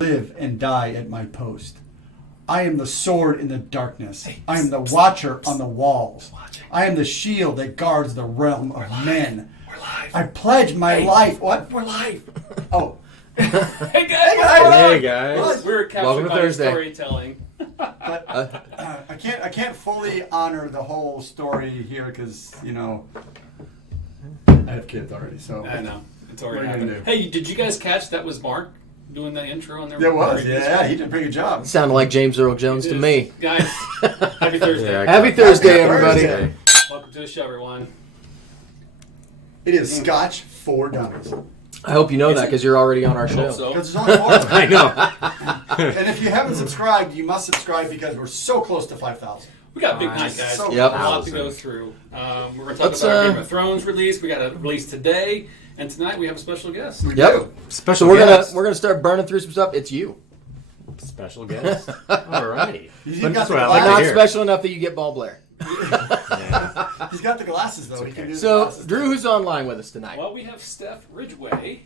Live and die at my post. I am the sword in the darkness. I am the watcher on the walls. I am the shield that guards the realm of men. We're live. I pledge my life. What? We're live. Oh. Hey guys. We're captured Welcome to by Thursday. storytelling. But I can't fully honor the whole story here because, you know, I have kids already. So I know. It's What already are you gonna happened. do? Hey, did you guys catch that was Mark doing the intro on there? There was. Yeah, he did a pretty good job. Sounded like James Earl Jones to me. Guys, happy Thursday. Yeah, Happy Thursday, Happy everybody. Thursday. Welcome to the show, everyone. It is Scotch for Dummies. I hope you know that because you're already on our show. Hope so. Because there's only 4 of them. I know. And if you haven't subscribed, you must subscribe because we're so close to 5,000. We got a big night, guys. So Yep. A lot to go through. We're going to talk about our Game of Thrones release. We got a release today, and tonight we have a special guest. We Yep. do. So we're gonna start burning through some stuff. It's you. Special guest. All right. He's But got that's the what I But like to not hear. special enough that you get Ball Blair. He's got the glasses, though. He can do the So glasses. Drew, who's online with us tonight? Well, we have Steph Ridgway.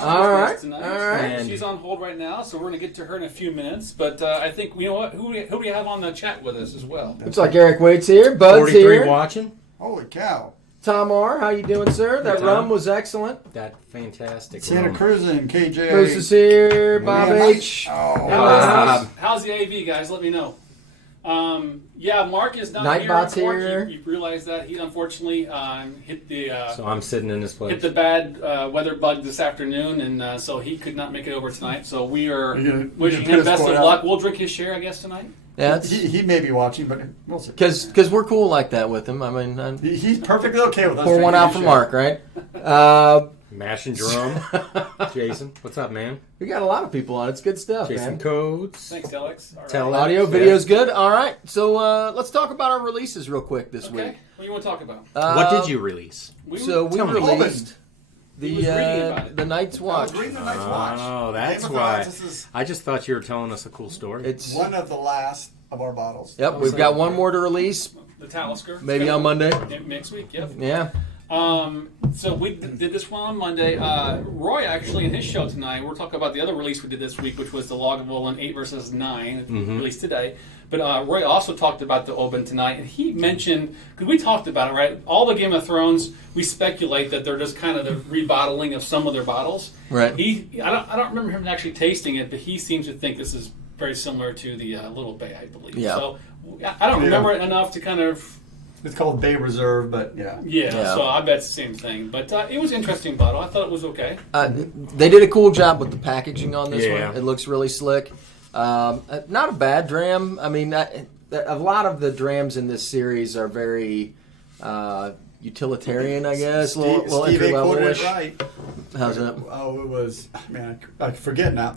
All right. Tonight. All right. And- She's on hold right now, so we're going to get to her in a few minutes. But I think, you know what? Who do we have on the chat with us as well? Looks like Eric Waite's here. Bud's 43 here. watching. Holy cow. Tom R, how you doing, sir? That Tom. rum was excellent. That fantastic. Santa room. Cruz and KJ. Bruce is here. Bob Man, H. Oh. How's the AV, guys? Let me know. Yeah, Mark is not Nightbot's here. here. You realize that he unfortunately hit the So I'm sitting in this place. hit the bad weather bug this afternoon, and so he could not make it over tonight. So we are You're gonna wishing put him his best of quote out? luck. We'll drink his share, I guess, tonight. Yeah, He may be watching, but we'll see. because we're cool like that with him. I mean, He's perfectly okay with us. pour one drinking out his for shit. Mark, right? Mash and Jerome. Jason, what's up, man? We got a lot of people on. It's good stuff, Jason man. Codes. Thanks, Alex. All right. Tell Audio, Yeah. video's good. All right, so let's talk about our releases real quick this Okay. week. What do you want to talk about? What did you release? So we Tell me. released He was reading about it. the Night's I Watch. was reading the Night's Watch. Oh, that's Game of why. Thrones, This is I just thought you were telling us a cool story. It's one of the last of our bottles. yep. We've got one more to release, The Talisker. maybe on Monday. Next week, yep. Yeah. So we did this one on Monday. Roy, actually, in his show tonight, we're talking about the other release we did this week, which was the Lagavulin 8 versus 9, released today. But Roy also talked about the Oban tonight, and he mentioned, because we talked about it, right? All the Game of Thrones, we speculate that they're just kind of the rebottling of some of their bottles. Right. I don't remember him actually tasting it, but he seems to think this is very similar to the Little Bay, I believe. Yeah. So I don't remember it enough to kind of... It's called Bay Reserve, but yeah. Yeah, Yeah. so I bet it's the same thing. But it was an interesting bottle. I thought it was okay. They did a cool job with the packaging on this Yeah. one. It looks really slick. Not a bad dram. I mean, a lot of the drams in this series are very utilitarian, I guess. A little Steve A. quoted it entry-level-ish. right. How's that? Oh, it was, man, I forget now.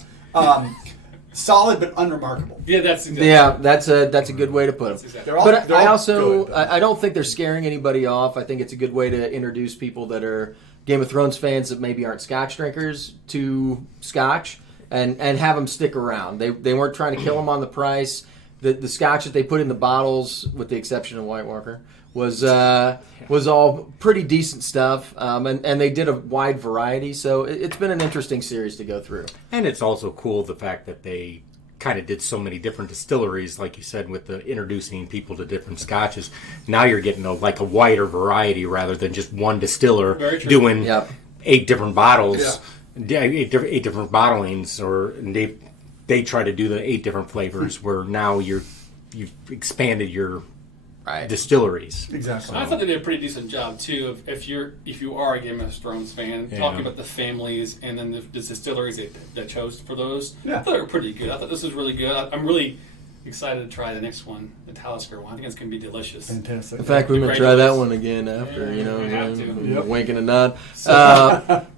Solid but unremarkable. Yeah, that's exactly. Yeah, that's a good way to put That's them. exactly. They're all, But they're I all also good, I don't think they're scaring anybody off. I think it's a good way to introduce people that are Game of Thrones fans that maybe aren't Scotch drinkers to Scotch and have them stick around. They weren't trying to kill them on the price. The Scotch that they put in the bottles, with the exception of White Walker, was all pretty decent stuff, and they did a wide variety. So it's been an interesting series to go through. And it's also cool the fact that they kind of did so many different distilleries, like you said, with the introducing people to different scotches. Now you're getting a wider variety rather than just one distiller Very true. doing Yep. 8 different bottles, eight different bottlings, or they they try to do the 8 different flavors, where now you've expanded your distilleries. Exactly. I thought they did a pretty decent job too. If you are a Game of Thrones fan, talking about the families and then the distilleries that chose for those, I thought they were pretty good. I thought this was really good. I'm really excited to try the next one, the Talisker one. I think it's going to be delicious. Fantastic. In fact, we may try that one again after, we have to. winking a nod.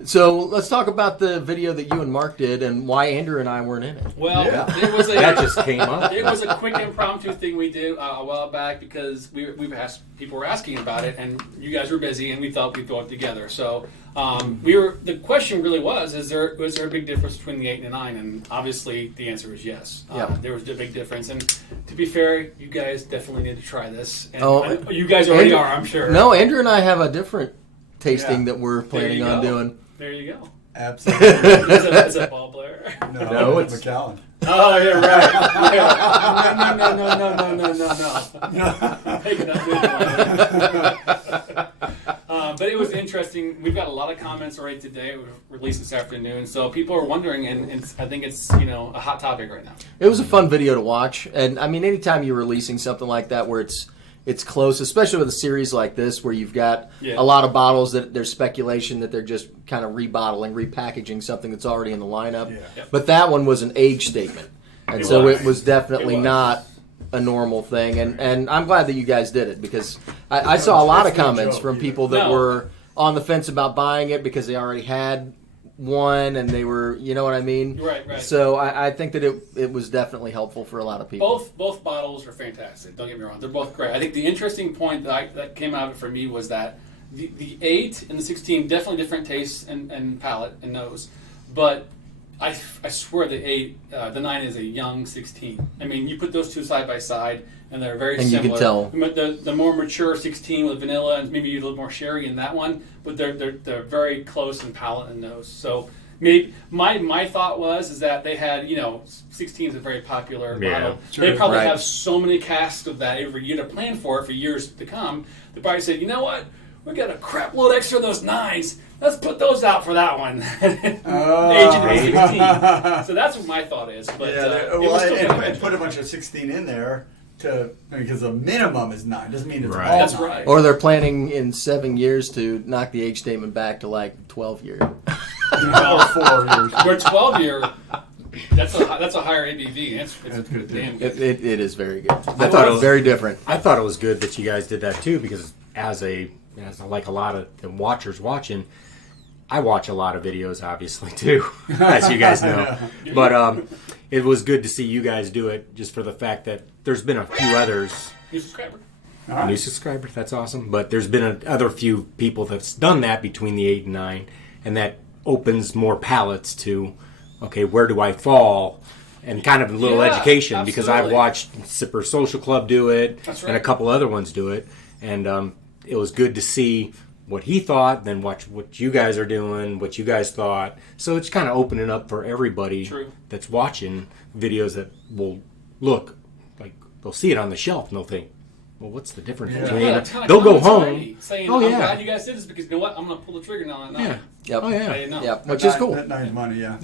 So let's talk about the video that you and Mark did and why Andrew and I weren't in it. Well, it was That just came up. It was a quick impromptu thing we did a while back because people were asking about it, and you guys were busy, and we thought we'd throw it together. So the question really was there a big difference between the 8 and the 9? And obviously the answer is yes. There was a big difference. And to be fair, you guys definitely need to try this. And you guys already are, I'm sure. No, Andrew and I have a different tasting that we're planning on doing. There you go. Absolutely. Is it Ball Blair? No, it's McAllen. Oh, yeah, right. No. Taking that good one. But it was interesting. We've got a lot of comments already today. It was released this afternoon. So people are wondering, and I think it's a hot topic right now. It was a fun video to watch. And, I mean, anytime you're releasing something like that where it's close, especially with a series like this where you've got a lot of bottles that there's speculation that they're just kind of rebottling, repackaging something that's already in the lineup. Yeah. Yep. But that one was an age statement. And it was definitely not a normal thing. And I'm glad that you guys did it because I saw a lot of comments from people that were on the fence about buying it because they already had one and they were, you know what I mean? Right. So I think that it was definitely helpful for a lot of people. Both bottles are fantastic. Don't get me wrong; they're both great. I think the interesting point that came out of it for me was that the 8 and the 16 definitely different tastes and palate and nose, but I swear the 9 is a young 16. I mean, you put those two side by side and they're very similar. And you can tell the more mature 16 with vanilla and maybe a little more sherry in that one, but they're very close in palate and nose. So maybe my thought is that they had 16 is a very popular bottle. Sure. They probably have so many casks of that every year to plan for it for years to come. They probably said, you know what, we got a crap load extra of those 9s. Let's put those out for that one. Age 16. So that's what my thought is. But and put a bunch of 16 in there because the minimum is 9. Doesn't mean it's all That's 9. right. Or they're planning in 7 years to knock the age statement back to like 12 years. Or 4 years. We're 12 year. That's a higher ABV. It's good, damn It good. is very good. I thought it was very different. I thought it was good that you guys did that too, because as like a lot of the watchers watching, I watch a lot of videos, obviously, too, as you guys know. But it was good to see you guys do it, just for the fact that there's been a few others. New subscriber. Right. New subscriber, that's awesome. But there's been other few people that's done that between the 8 and 9, and that opens more palettes to, okay, where do I fall? And kind of a little education, because I watched Sipper Social Club do it, and a couple other ones do it, and it was good to see what he thought, then watch what you guys are doing, what you guys thought. So it's kind of opening up for everybody that's watching videos that will look like they'll see it on the shelf and they'll think, well, what's the difference between? They'll go home saying, I'm glad you guys did this because you know what? I'm going to pull the trigger now on that. Yeah. Yep. Oh yeah. I didn't know. Yep. Which is cool. That 9's money, yeah.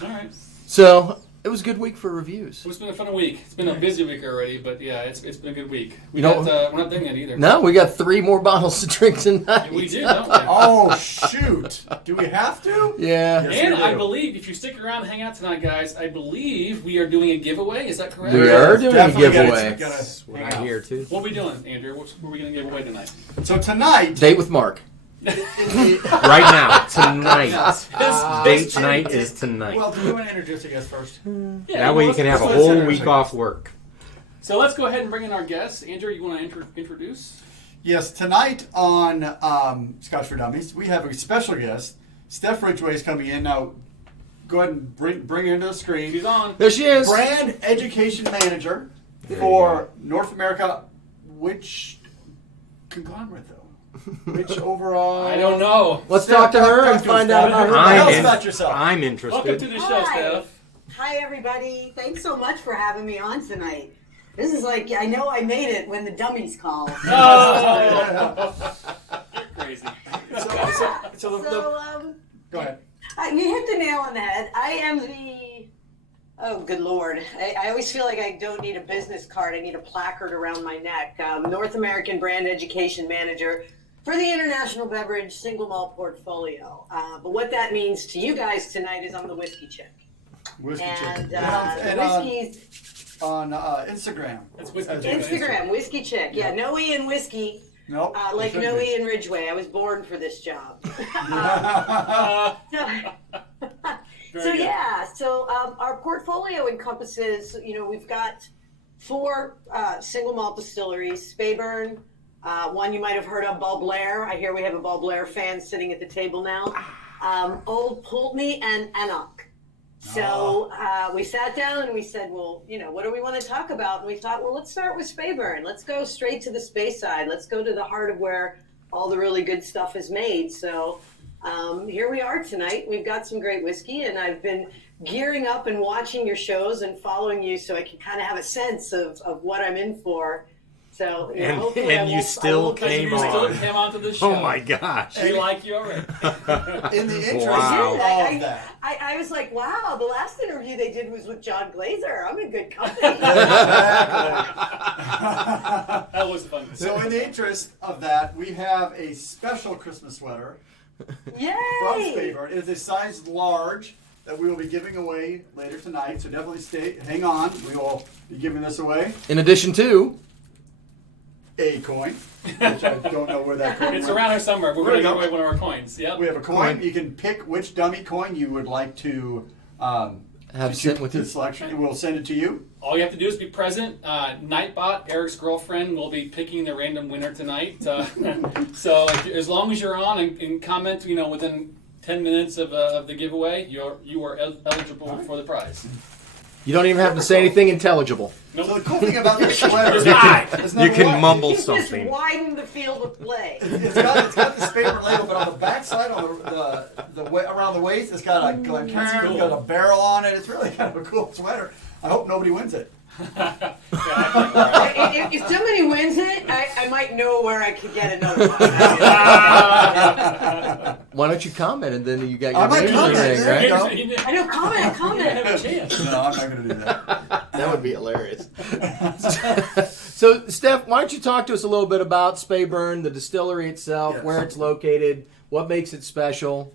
All right. So it was a good week for reviews. It's been a fun week. It's been a busy week already, but yeah, it's been a good week. You know, we're not done yet either. No, we got 3 more bottles to drink tonight. We do, don't we? Oh, shoot. Do we have to? Yeah. Yes, And we do. I believe, if you stick around and hang out tonight, guys, I believe we are doing a giveaway. Is that correct? We are doing a Definitely giveaway. That's what I hear too. What are we doing, Andrew? What are we going to give away tonight? So tonight, Date with Mark. Right now, tonight. Date night is tonight. well, do you want to introduce the guest first? Yeah, That way you can have a whole week off work. So let's go ahead and bring in our guests. Andrew, you want to introduce? Yes, tonight on Scotch for Dummies, we have a special guest. Steph Ridgway is coming in. Now, go ahead and bring her into the screen. She's on. There she is. Brand Education Manager for North America. Which conglomerate, though? Which overall? I don't know. Let's talk to her and find out about her. Tell us I'm about yourself. I'm Welcome interested. to the show, Steph. Hi, everybody. Thanks so much for having me on tonight. This is like, I know I made it when the Dummies called. Oh! You're crazy. So So, go ahead. you hit the nail on the head. I am Oh, good Lord. I always feel like I don't need a business card. I need a placard around my neck. North American Brand Education Manager for the International Beverage Single Malt Portfolio. But what that means to you guys tonight is I'm the whiskey chick. Whiskey And, chick. the whiskeys... On Instagram. That's whiskey As chick. Whiskey whiskey chick. Yeah, no E in whiskey. Nope. Like it no should E in Ridgway. I was born for this job. So our portfolio encompasses, we've got 4 single malt distilleries, Speyburn, one you might have heard of, Balblair. I hear we have a Balblair fan sitting at the table now. Old Pulteney and Enoch. So we sat down and we said, well, what do we want to talk about? And we thought, well, let's start with Speyburn. Let's go straight to the Spey side. Let's go to the heart of where all the really good stuff is made. So here we are tonight. We've got some great whiskey, and I've been gearing up and watching your shows and following you so I can kind of have a sense of what I'm in for. So, hopefully and you still came You on. still came onto the show. Oh my gosh. We like you already. In the interest Wow. of that. I was like, wow, the last interview they did was with John Glazer. I'm in good company. That was fun. So in the interest of that, we have a special Christmas sweater Yay! from Speyburn. It is a size large that we will be giving away later tonight. So definitely hang on. We will be giving this away. In addition to, A coin, which I don't know where that coin It's went. around here somewhere. We're Where'd going to it give go? away one of our coins. Yep. We have a coin. You can pick which dummy coin you would like to have sent with you. the selection, and we'll send it to you. All you have to do is be present. Nightbot, Eric's girlfriend, will be picking the random winner tonight. So as long as you're on and comment, within 10 minutes of the giveaway, you are eligible for the prize. You don't even have to say anything intelligible. Nope. So the cool thing about this sweater is Just You can mumble He's just something. widened the field of play. it's got the Speyburn label, but on the backside, on the around the waist, it's got a Glencairn, it's got a barrel on it. It's really kind of a cool sweater. I hope nobody wins it. If somebody wins it, I might know where I could get another one. Why don't you comment and then you got I your might name comment, ring, there you right? go. You didn't I know, comment. have a chance. No, I'm not going to do that. That would be hilarious. So, Steph, why don't you talk to us a little bit about Speyburn, the distillery itself, Yes. where it's located, what makes it special?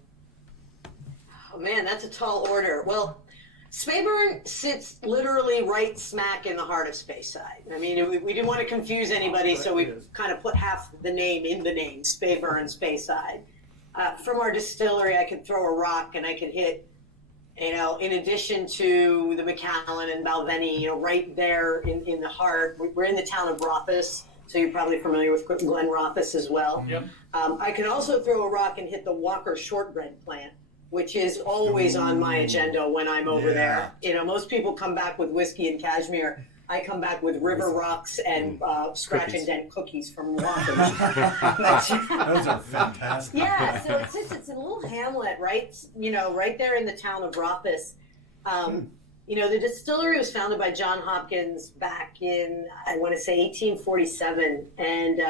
Oh man, that's a tall order. Well, Speyburn sits literally right smack in the heart of Speyside. I mean, we didn't want to confuse anybody, so we kind of put half the name in the name, Speyburn, Speyside. From our distillery, I could throw a rock and I could hit, in addition to the Macallan and Balvenie, right there in the heart. We're in the town of Rothes, so you're probably familiar with Glen Rothes as well. Yep. I can also throw a rock and hit the Walker shortbread plant, which is always on my agenda when I'm over there. Most people come back with whiskey and cashmere. I come back with river rocks and scratch and dent cookies from Walker. Those are fantastic. Yeah, so it's a little hamlet, right? Right there in the town of Rothes. The distillery was founded by John Hopkins back in, I want to say, 1847, and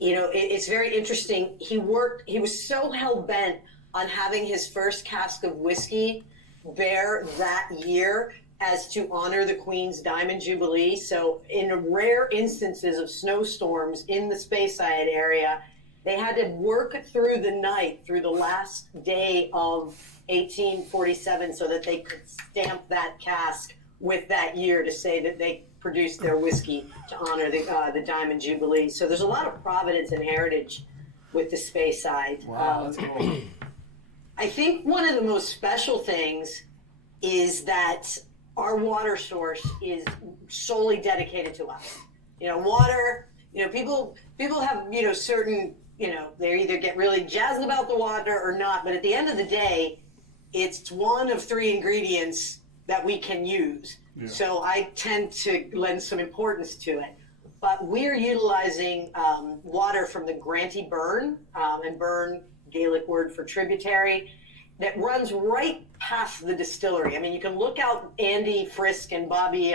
it's very interesting. He was so hell bent on having his first cask of whiskey bear that year as to honor the Queen's Diamond Jubilee. So in rare instances of snowstorms in the Speyside area, they had to work through the night, through the last day of 1847, so that they could stamp that cask with that year to say that they produced their whiskey to honor the Diamond Jubilee. So there's a lot of providence and heritage with the Speyside. Wow, that's cool. I think one of the most special things is that our water source is solely dedicated to us. Water, people have, certain, they either get really jazzed about the water or not, but at the end of the day, it's one of 3 ingredients that we can use. Yeah. So I tend to lend some importance to it. But we're utilizing water from the Granty Burn, and burn, Gaelic word for tributary, that runs right past the distillery. I mean, you can look out Andy Frisk and Bobby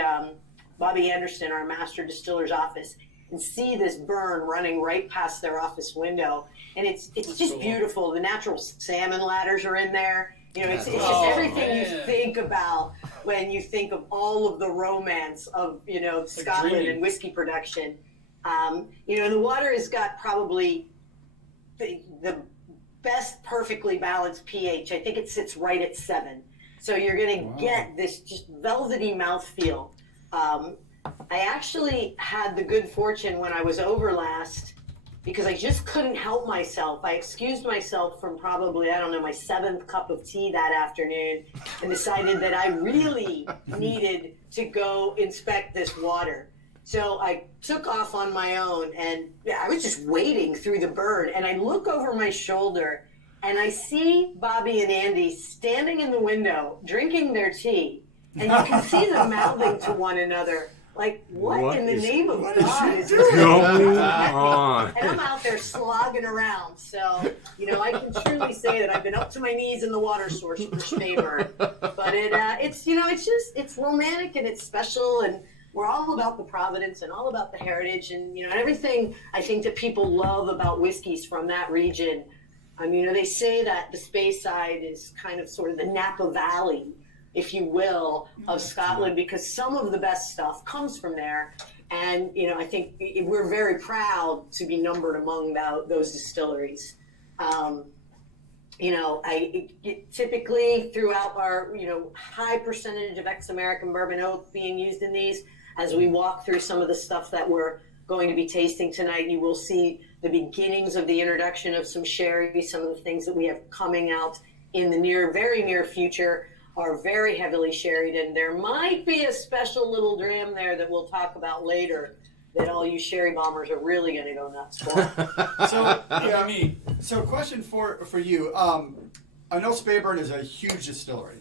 Anderson, our master distiller's office, and see this burn running right past their office window. And it's just beautiful. The natural salmon ladders are in there. It's just everything you think about when you think of all of the romance of, Scotland dreaming. and whiskey production. The water has got probably the best perfectly balanced pH. I think it sits right at 7. So you're going to get this just velvety mouthfeel. I actually had the good fortune when I was over last, because I just couldn't help myself. I excused myself from probably, my 7th cup of tea that afternoon and decided that I really needed to go inspect this water. So I took off on my own, and I was just wading through the burn, and I look over my shoulder and I see Bobby and Andy standing in the window drinking their tea, and you can see them mouthing to one another. Like, what in the name of God is this going on? And I'm out there slogging around. So, I can truly say that I've been up to my knees in the water source for Speyburn. But it's romantic and it's special, and we're all about the provenance and all about the heritage and, everything I think that people love about whiskeys from that region. They say that the Speyside is kind of sort of the Napa Valley, if you will, of Scotland, because some of the best stuff comes from there. And, I think we're very proud to be numbered among those distilleries. Typically throughout our, high percentage of ex-American bourbon oak being used in these, as we walk through some of the stuff that we're going to be tasting tonight, you will see the beginnings of the introduction of some sherry. Some of the things that we have coming out in the very near future are very heavily sherried, and there might be a special little dram there that we'll talk about later that all you sherry bombers are really going to go nuts for. So question for you. I know Speyburn is a huge distillery.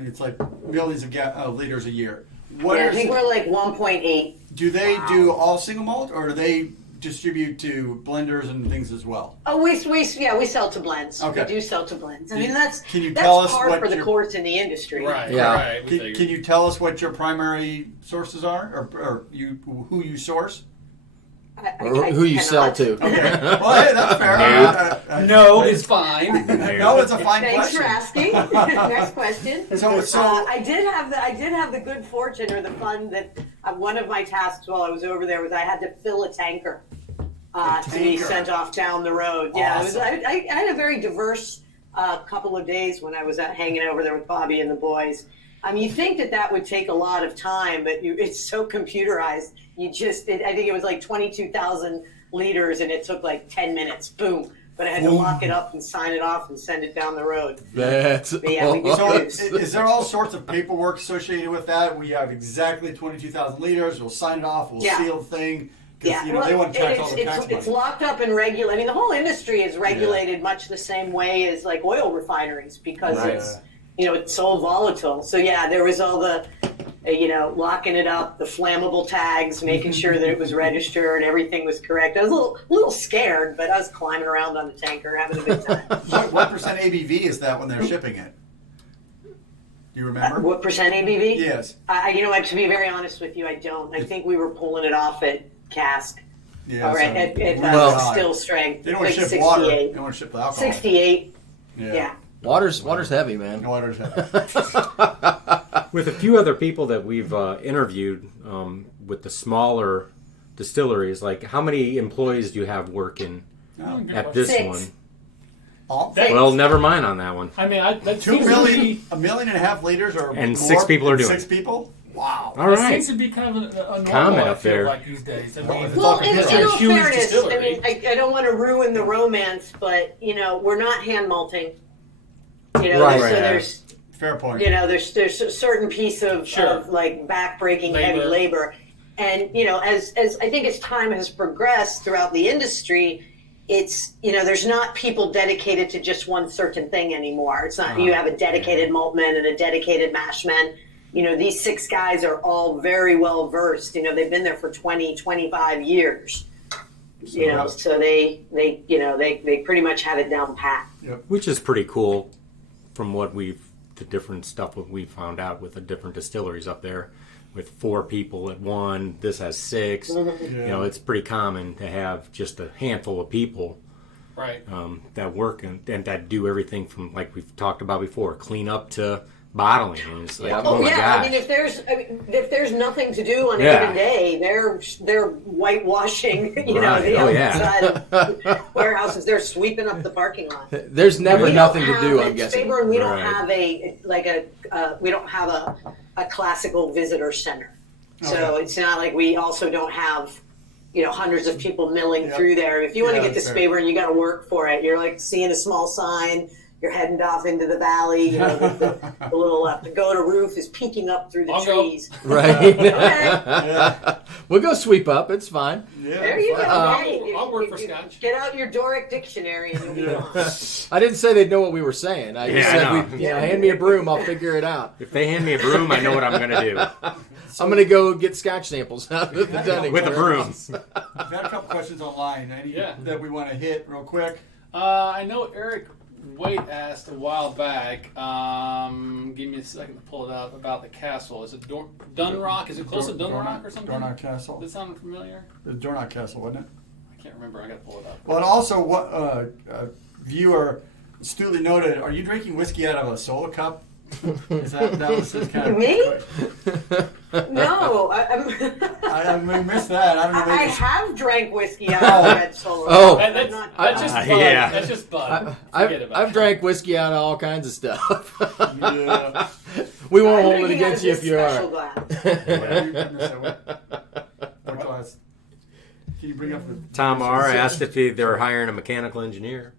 It's like millions of liters a year. I think we're like 1.8. Do they do all single malt, or do they distribute to blenders and things as well? Oh, we sell to blends. Okay. We do sell to blends. Can you tell us par what for the course in the industry. Right. Yeah. Right. Can you tell us what your primary sources are, or who you source? Or who you sell to. Okay. Well, hey, that's fair. No, it's fine. No, it's a fine Thanks question. for asking. Next question. So I did have the good fortune or the fun that one of my tasks while I was over there was I had to fill a tanker to be sent off down the road. Yeah, Awesome. I had a very diverse couple of days when I was hanging over there with Bobby and the boys. You think that would take a lot of time, but it's so computerized. I think it was like 22,000 liters, and it took like 10 minutes. Boom. But I had to lock it up and sign it off and send it down the road. That's we did So produce. is there all sorts of paperwork associated with that? We have exactly 22,000 liters. We'll sign it off. We'll seal the thing. Yeah, they want to tax all the tax it's money. locked up and regulated. The whole industry is regulated much the same way as like oil refineries because it's so volatile. So there was all the locking it up, the flammable tags, making sure that it was registered, everything was correct. I was a little scared, but I was climbing around on the tanker having a good time. What percent ABV is that when they're shipping it? Do you remember? What percent ABV? Yes. To be very honest with you, I don't. I think we were pulling it off at cask. Yeah. All right, so at still strength. they don't want to like ship water. 68. They don't want to ship the alcohol. 68. Yeah. Yeah. Water's heavy, man. Water's heavy. With a few other people that we've interviewed with the smaller distilleries, like how many employees do you have working at this 6. one? Well, never mind on that one. That 2 million, 1.5 million liters, or And more 6 people are than doing 6 people. Wow. All That right. seems to be kind of a normal, Common I up feel there. like these days. Well, in It's all a huge fairness, distillery. I don't want to ruin the romance, but we're not hand malting. Right. So there's Fair point. there's a certain piece of like back-breaking heavy labor, and as I think as time has progressed throughout the industry, it's there's not people dedicated to just one certain thing anymore. It's not you have a dedicated maltman and a dedicated mashman. These 6 guys are all very well versed. They've been there for 20, 25 years. So they pretty much have it down pat. Which is pretty cool from the different stuff that we found out with the different distilleries up there. With 4 people at one, this has 6. It's pretty common to have just a handful of people that work and that do everything from, like we've talked about before, clean up to bottling. And it's like, Yeah. oh my yeah, gosh. I mean, if there's nothing to do on a Yeah. given day, they're whitewashing, the Right. Oh, yeah. outside of warehouses. They're sweeping up the parking lot. There's never We nothing don't to do, have- I'm at guessing. Speyburn, we don't Right. have we don't have a classical visitor center. So Okay. it's not like we also don't have, hundreds of people milling Yep. through there. If you want to Yeah, get to that's fair. Speyburn, you got to work for it. You're like seeing a small sign. You're heading off into the valley. The little pagoda roof is peeking up through the I'll go. trees. Right. Yeah. We'll go sweep up. It's fine. Yeah. There you go. Hey, I'll work for Scotch. Get out your Doric dictionary and you'll be Yeah. gone. I didn't say they'd know what we were saying. I just Yeah, I said, know. hand me a broom. I'll figure it out. If they hand me a broom, I know what I'm going to do. I'm going to go get Scotch samples out of the Dunning. With a broom. We've had a couple questions online. Any Yeah. that we want to hit real quick? I know Eric Waite asked a while back. Give me a second to pull it up about the castle. Is it Dunrock? Is it close to Dunrock or something? Dornoch Castle. Does that sound familiar? The Dornoch Castle, wasn't it? I can't remember. I got to pull it up. Well, and also, what viewer astutely noted, are you drinking whiskey out of a solo cup? Is that was his kind of Me? No, I missed that. I don't know. I maybe- have drank whiskey out of a red solo. Oh. but That's, not- that's just Bud. yeah. That's just Bud. I've, Forget about I've it. drank whiskey out of all kinds of stuff. Yeah. We won't I'm hold it drinking out against of you this if you special are. glass. What glass? Can you bring up the Tom R. asked if they're hiring a mechanical engineer.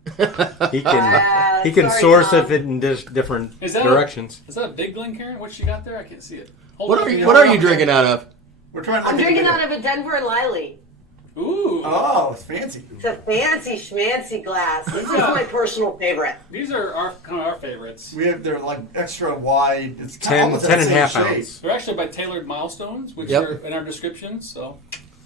He can Sorry, source Tom. it in different Is that directions. Is that a big Glencairn? What you got there? I can't see it. Hold What on. are you drinking out of? We're trying to I'm look at drinking the- out of a Denver and Liley. Ooh. Oh, it's fancy. It's a fancy schmancy glass. This is my personal favorite. These are kind of our favorites. They're like extra wide. It's kind 10 of almost 10 and a that half same shape. ounce. They're actually by Tailored Milestones, which Yep. are in our description. So,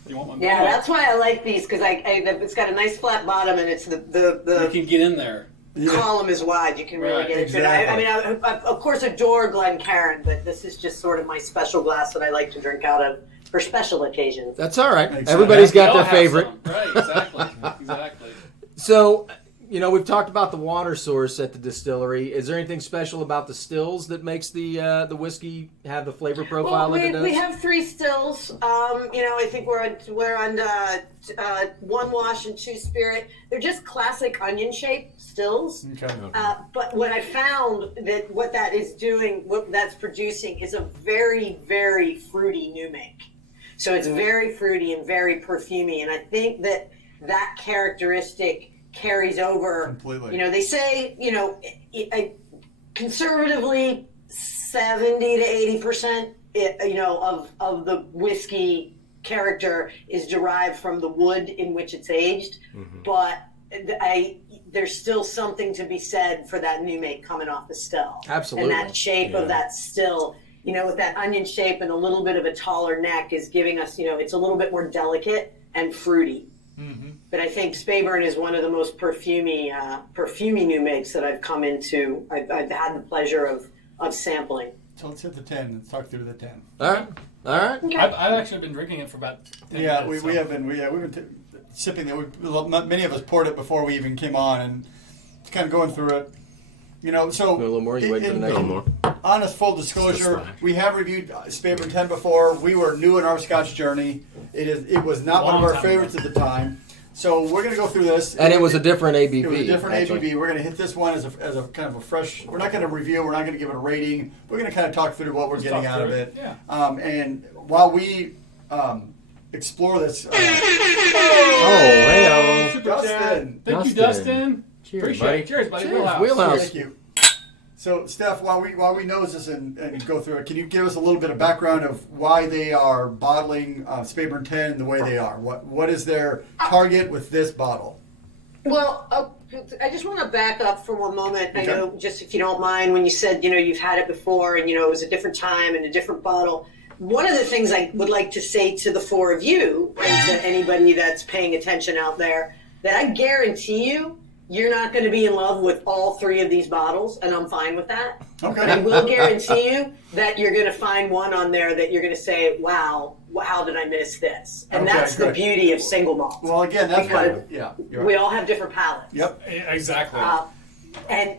you want one? Yeah, that's why I like these because it's got a nice flat bottom and it's You the can get in there. column is wide. You can really Right, get into it. exactly. I of course adore Glencairn, but this is just sort of my special glass that I like to drink out of for special occasions. That's all right. Makes Everybody's sense. We got all their have favorite. some. Right, exactly. Exactly. So, we've talked about the water source at the distillery. Is there anything special about the stills that makes the whiskey have the flavor profile Well, that it does? we have 3 stills. I think we're on 1 wash and 2 spirit. They're just classic onion shaped stills. Okay. But what I found that what that is doing, what that's producing, is a very, very fruity new make. So it's very fruity and very perfumey, and I think that characteristic carries over. Completely. They say conservatively 70 to 80%, of the whiskey character is derived from the wood in which it's aged, but there's still something to be said for that new make coming off the still. Absolutely. And that shape of that still, with that onion shape and a little bit of a taller neck is giving us, it's a little bit more delicate and fruity. But I think Speyburn is one of the most perfumey new makes that I've come into. I've had the pleasure of sampling. So let's hit the 10. Let's talk through the 10. All right. I've actually been drinking it for about 10 Yeah, minutes. we have been. We've been sipping it. Many of us poured it before we even came on, and just kind of going through it. So A little more. You wait for the next A one. little more. honest, full disclosure, splash. we have reviewed Speyburn 10 before. We were new in our Scotch journey. It was not one of Long our time favorites ago. at the time. So we're going to go through this. And it was a different ABV. It was a different actually. ABV. We're going to hit this one as a kind of a fresh. We're not going to review. We're not going to give it a rating. We're going to kind of talk through what we're getting talk out of through it. it, yeah. And while we explore this, Oh, hey, Super Dustin. chat. Thank you, Dustin. Dustin. Cheers, Appreciate buddy. it. Cheers, buddy. Cheers, Wheelhouse. Wheelhouse. Thank you. So, Steph, while we nose this and go through it, can you give us a little bit of background of why they are bottling Speyburn 10 the way they are? What is their target with this bottle? Well, I just want to back up for one moment. Okay. I know, just if you don't mind, when you said, you've had it before and, it was a different time and a different bottle. One of the things I would like to say to the 4 of you and to anybody that's paying attention out there, that I guarantee you're not going to be in love with all 3 of these bottles, and I'm fine with that. Okay. I will guarantee you that you're going to find one on there that you're going to say, wow, how did I miss this? And Okay, that's the good. beauty of single malt. Well, again, that's Because why. Yeah. You're We right. all have different palates. Yep. Exactly. And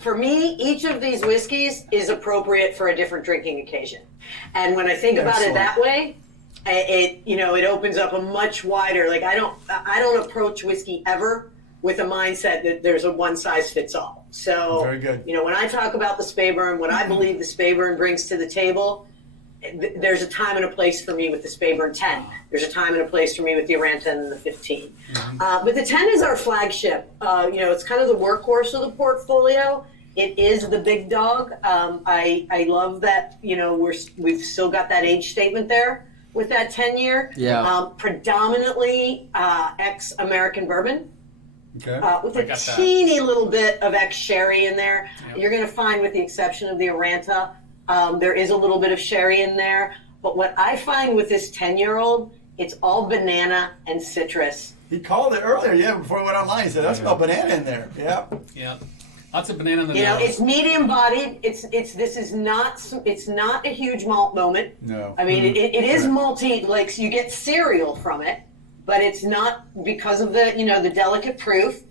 for me, each of these whiskeys is appropriate for a different drinking occasion. And when I think about it that way, it opens up a much wider. Like I don't approach whiskey ever with a mindset that there's a one size fits all. So very good. When I talk about the Speyburn, what I believe the Speyburn brings to the table, there's a time and a place for me with the Speyburn 10. There's a time and a place for me with the Aranta and the 15. But the 10 is our flagship. It's kind of the workhorse of the portfolio. It is the big dog. I love that. We've still got that age statement there with that 10-year. Yeah. Predominantly ex-American bourbon. Okay. With a teeny little bit of ex-sherry in there. Yep. You're going to find, with the exception of the Aranta, there is a little bit of sherry in there. But what I find with this 10-year-old, it's all banana and citrus. He called it earlier, before we went online. He said, I smell banana in there. Yeah. Yeah. Lots of banana in the nose. It's medium bodied. It's not a huge malt moment. No. I mean, it is malty, like, so you get cereal from it, but it's not because of the delicate proof.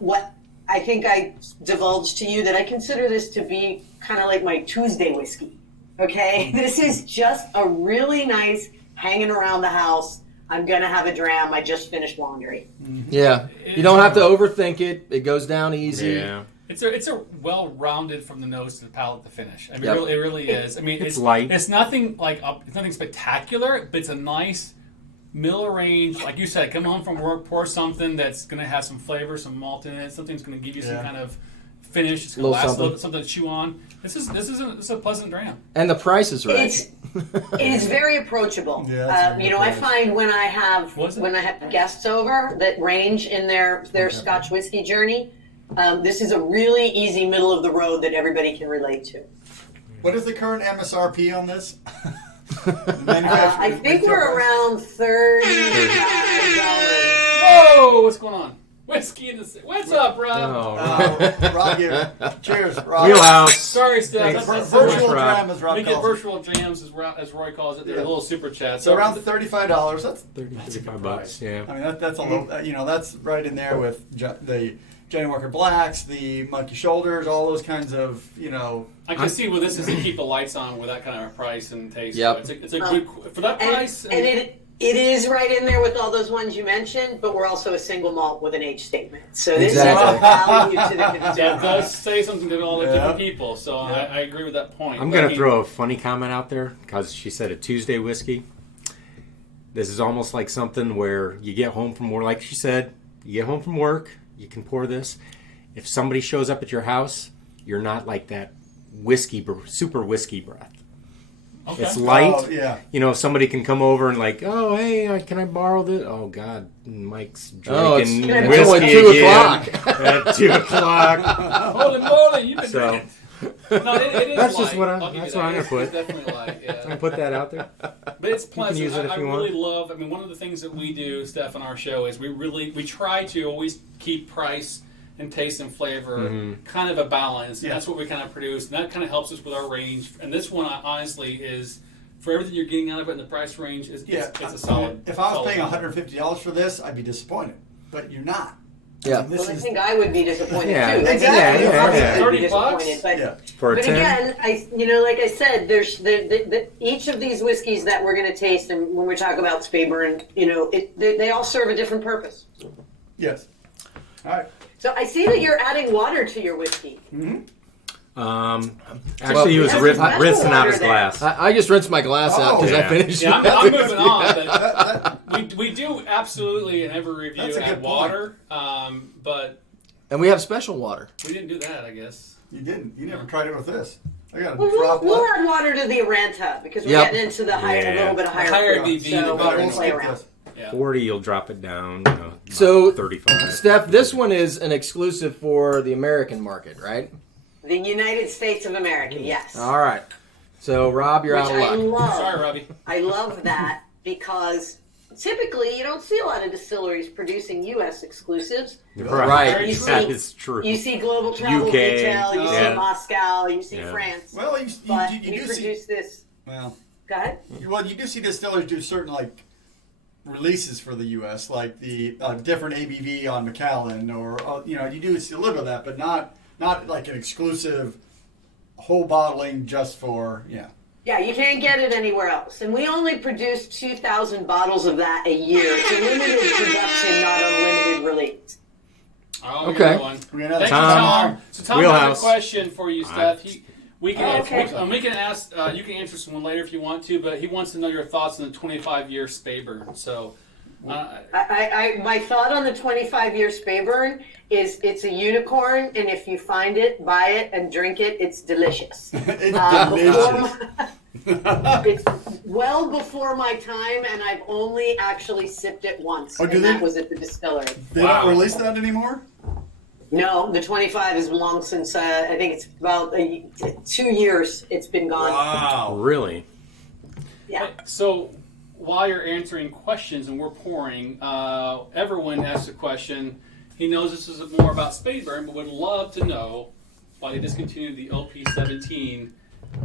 What I think I divulged to you that I consider this to be kind of like my Tuesday whiskey. Okay? This is just a really nice hanging around the house. I'm going to have a dram. I just finished laundry. Yeah. You don't have to overthink it. It goes down easy. Yeah. It's a well-rounded from the nose to the palate to finish. I mean, it really is. I mean, it's light. It's nothing it's nothing spectacular, but it's a nice middle range. Like you said, come home from work, pour something that's going to have some flavor, some malt in it. Something's going to give you some kind of finish. It's going to last a little bit, something to chew on. This is a pleasant dram. And the price is right. It is very approachable. Yeah, I find when I have guests over that range in their Scotch whiskey journey. This is a really easy middle of the road that everybody can relate to. What is the current MSRP on this? I think we're around $35. Oh, what's going on? Whiskey in the... What's up, Rob? Rob here. Cheers, Rob. Wheelhouse. Sorry, Steph. Virtual dram, as Rob We get calls it. virtual jams, as Roy calls it. They're a little super chat. So around $35. That's $35. Yeah. I mean, that's a little. That's right in there with the Johnny Walker Blacks, the Monkey Shoulders, all those kinds of, I can see where this is to keep the lights on with that kind of price and taste. Yep. So it's a good for that price. And it is right in there with all those ones you mentioned, but we're also a single malt with an age statement. So this is a value to the consumer. That does say something to all the different people. So I agree with that point. I'm going to throw a funny comment out there because she said a Tuesday whiskey. This is almost like something where you get home from work, like she said, you get home from work, you can pour this. If somebody shows up at your house, you're not like that super whiskey breath. Okay. It's light. Oh, yeah. Somebody can come over and oh, hey, can I borrow this? Oh, God, Mike's drinking whiskey it's 2 again. o'clock. At 2 o'clock. Holy moly, you've been drinking. No, it is that's light. just what I'm going to put. It's definitely light, yeah. I'm going to put that out there. But it's pleasant. You can use it if you want. Really love, one of the things that we do, Steph, on our show is we try to always keep price and taste and flavor kind of a balance. And that's what we kind of produce. And that kind of helps us with our range. And this one, honestly, is, for everything you're getting out of it in the price range, it's a solid. If I was paying $150 for this, I'd be disappointed. But you're not. Yeah. I think I would be disappointed too. Exactly. I would be $30. For a but 10? again, like I said, there's each of these whiskeys that we're going to taste, and when we talk about Speyburn, they all serve a different purpose. Yes. All right. So I see that you're adding water to your whiskey. Actually, he was rinsing out his glass. I just rinsed my glass out because I finished. Yeah, I'm moving on. But we do absolutely in every review add water, but and we have special water. We didn't do that, I guess. You didn't. You never tried it with this. I got We'll add water to the Aranta because we're getting into the a little bit higher ABV. So we'll play around. Yeah. 40, you'll drop it down. So 35. Steph, this one is an exclusive for the American market, right? The United States of America, yes. All right. So Rob, you're out of luck. Love. Sorry, Robbie. I love that because typically you don't see a lot of distilleries producing U.S. exclusives. Right. That is true. You see global travel UK, retail, you see Moscow, you see France. Well, you do produce see this. Well, go ahead. Well, you do see distillers do certain releases for the U.S., like the different ABV on Macallan, or you do see a little bit of that, but not not like an exclusive whole bottling just for Yeah, you can't get it anywhere else. And we only produce 2,000 bottles of that a year. It's a limited production, not a limited release. Oh, Okay. We got another Thank you, Tom. Tom. So Tom has Wheelhouse. a question for you, Steph. We can okay. we can ask. You can answer someone later if you want to, but he wants to know your thoughts on the 25-year Speyburn. So, My thought on the 25-year Speyburn is it's a unicorn, and if you find it, buy it and drink it. It's delicious. It's delicious. It's well before my time, and I've only actually sipped it once, Oh, do and they? that was at the distillery. They don't release that anymore? No, the 25 is long since, I think it's about 2 years it's been gone. Wow. Really? Yeah. so while you're answering questions and we're pouring, everyone asked a question. He knows this is more about Speyburn, but would love to know why they discontinued the OP17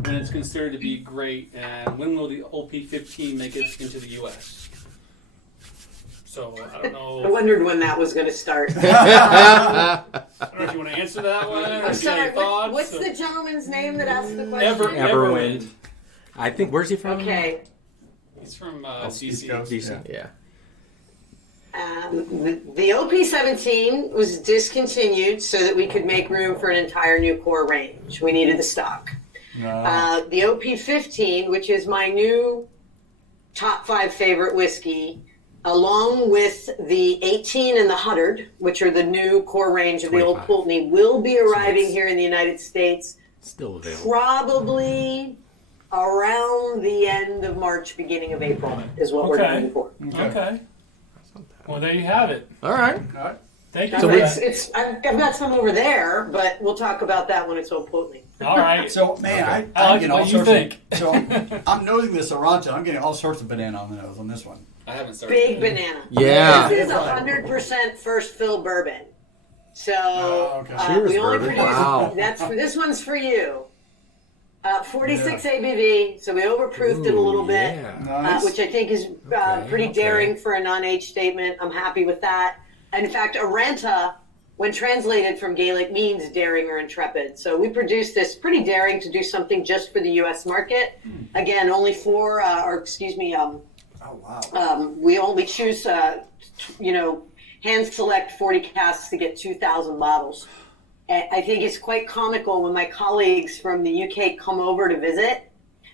when it's considered to be great, and when will the OP15 make it into the U.S.? So I don't I know. wondered when that was going to start. I don't know if you want to answer that one. Or I'm if you have sorry, any thoughts. what's the gentleman's name that asked the question? Everwind. I think, where's he from? Okay. He's from East DC. Coast, DC. Yeah. The OP17 was discontinued so that we could make room for an entire new core range. We needed the stock. The OP15, which is my new top 5 favorite whiskey, along with the 18 and the 100, which are the new core range of the Old 25. Pulteney, will be arriving it's here in the United States Still available. probably around the end of March, beginning of April, is what we're Okay. looking for. Okay. Well, there you have it. All right. All right. Thank you. So for we- that. I've got some over there, but we'll talk about that when it's Old Pulteney. All right. So, man, I I'm like getting what all you sorts think. of... So, I'm nosing this Aranta. I'm getting all sorts of banana on the nose on this one. I haven't started. Big banana. Yeah. This is 100% first fill bourbon. So Oh, okay. Cheers, we only bourbon. produce. Wow. This one's for you. 46 ABV, so we overproofed it a little bit, Yeah. Nice. which I think is pretty daring for a non-age statement. I'm happy with that. And in fact, Aranta, when translated from Gaelic, means daring or intrepid. So we produced this pretty daring to do something just for the U.S. market. Again, only Oh, wow. we only choose, hand select 40 casks to get 2,000 bottles. And I think it's quite comical when my colleagues from the UK come over to visit.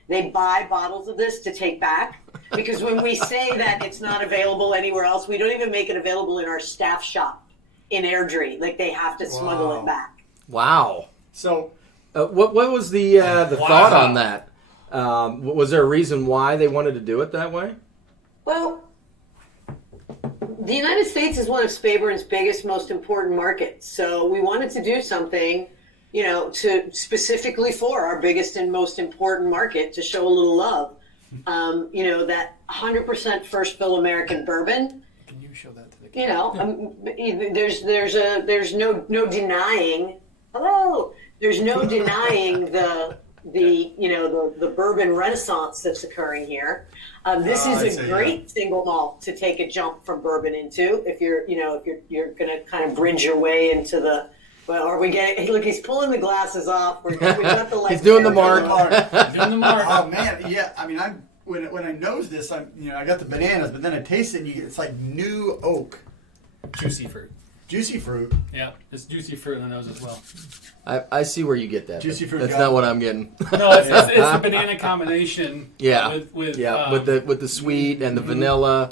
They buy bottles of this to take back because when we say that it's not available anywhere else, we don't even make it available in our staff shop in Airdrie. Like they have to smuggle Wow. it back. Wow. So, What was the thought on that? Was there a reason why they wanted to do it that way? Well, the United States is one of Speyburn's biggest, most important markets. So we wanted to do something, to specifically for our biggest and most important market to show a little love. That 100% first fill American bourbon. Can you show that to the camera? There's no denying. Hello. There's no denying the bourbon renaissance that's occurring here. This I is see, a great single malt to take a jump from bourbon into. If you're going to kind of bridge your way into the. Well, are we getting? Look, he's pulling the glasses off. We've got the lights. He's doing the there. mark. Doing the mark. oh, man. Yeah, I mean, when I nose this, I got the bananas, but then I taste it, and it's like new oak. Juicy fruit. Juicy fruit. Yeah, it's juicy fruit in the nose as well. I see where you get that. Juicy fruit That's guy. not what I'm getting. No, it's the banana combination. Yeah. With the sweet and the vanilla.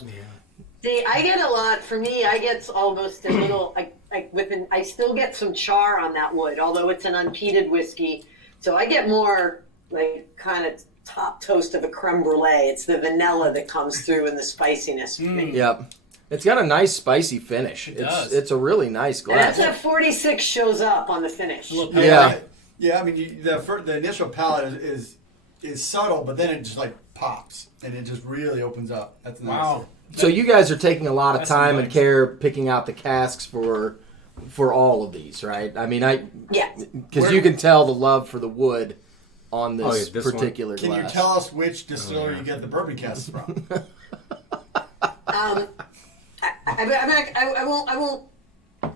See, I get a lot. For me, I get almost a little. I still get some char on that wood, although it's an unpeated whiskey. So I get more like kind of top toast of a creme brulee. It's the vanilla that comes through in the spiciness for me. Yep. It's got a nice spicy finish. does. It's a really nice And glass. that's that 46 shows up on the finish. Look, Yeah. Yeah, I mean, the initial palate is subtle, but then it just like pops, and it just really opens up. That's nice. wow. So you guys are taking a lot of That's time and nice. care picking out the casks for all of these, right? I mean, Yeah. because you can tell the love for the wood on this, Oh, yeah, this one. particular Can glass. you tell us which distillery you get the bourbon casks from? I won't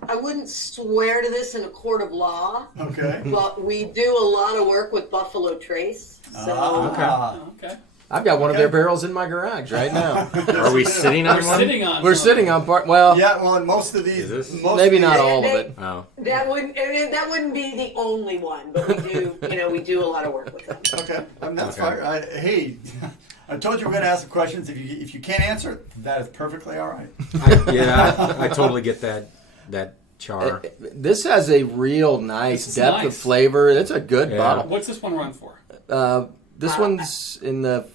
I wouldn't swear to this in a court of law, Okay. but we do a lot of work with Buffalo Trace. So Okay. I've got one of their barrels in my garage right now. Are we sitting on We're one? sitting on. We're some. sitting on part. Well, Yeah, well, and most of these, Is this- most maybe of not these- all of it. Oh. that wouldn't be the only one, but we do a lot of work with them. Okay, that's Okay. fine. Hey, I told you we're going to ask some questions. If you can't answer, that is perfectly all right. I totally get that char. This has a real nice This is depth of nice. flavor. It's a good Yeah. bottle. What's this one run for? This one's in the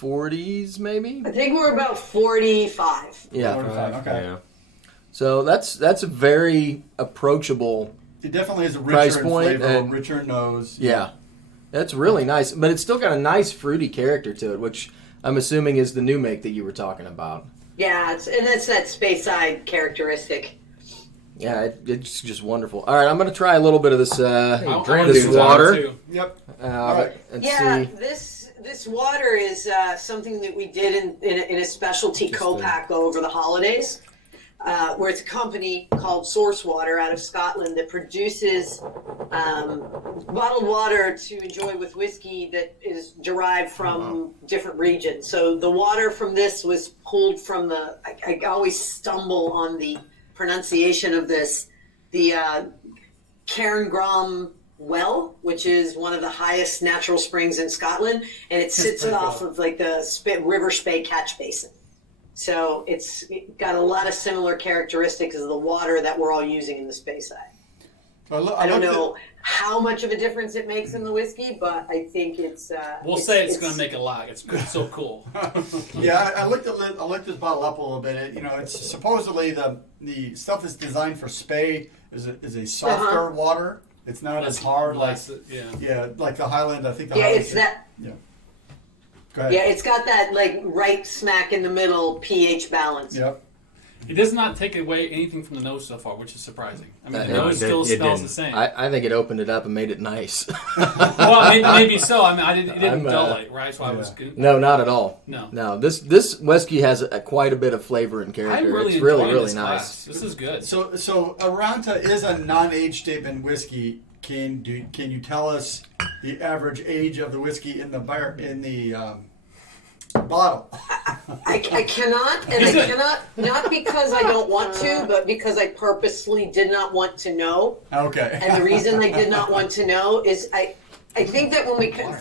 40s, maybe. I think we're about 45. Yeah. 45, okay. Yeah. So that's a very approachable. It definitely is a Price richer in point flavor, and- richer in nose. Yeah, that's really nice, but it's still got a nice fruity character to it, which I'm assuming is the new make that you were talking about. Yeah, and it's that Speyside characteristic. Yeah, it's just wonderful. All right, I'm gonna try a little bit of this I wanna this do that water. too. Yep. Let's Yeah, see. this water is something that we did in a specialty co-pack over the holidays, where it's a company called Source Water out of Scotland that produces bottled water to enjoy with whiskey that is derived from different regions. So the water from this was pulled from I always stumble on the pronunciation of this, the Cairngorm well, which is one of the highest natural springs in Scotland, and it sits off of like the River Spey catch basin. So it's got a lot of similar characteristics as the water that we're all using in the Speyside. I don't know how much of a difference it makes in the whiskey, but I think it's. We'll say it's going to make a lot. It's so cool. Yeah, I looked this bottle up a little bit. It's supposedly the stuff that's designed for Spey is a softer water. It's not as hard like like the Highland. I think the Highland. It's that. Yeah. Go ahead. Yeah, it's got that like right smack in the middle pH balance. Yep. It does not take away anything from the nose so far, which is surprising. I mean, the No, nose still smells the same. I think it opened it up and made it nice. Well, maybe so. I mean, it didn't I'm, dull it, right? So I was good. No, not at all. No. This whiskey has quite a bit of flavor and character. I'm really it's really enjoying really this nice. glass. This is good. So Aranta is a non-age statement whiskey. Can you tell us the average age of the whiskey in the bottle? I cannot, and I cannot, not because I don't want to, but because I purposely did not want to know. Okay. And the reason I did not want to know is I think that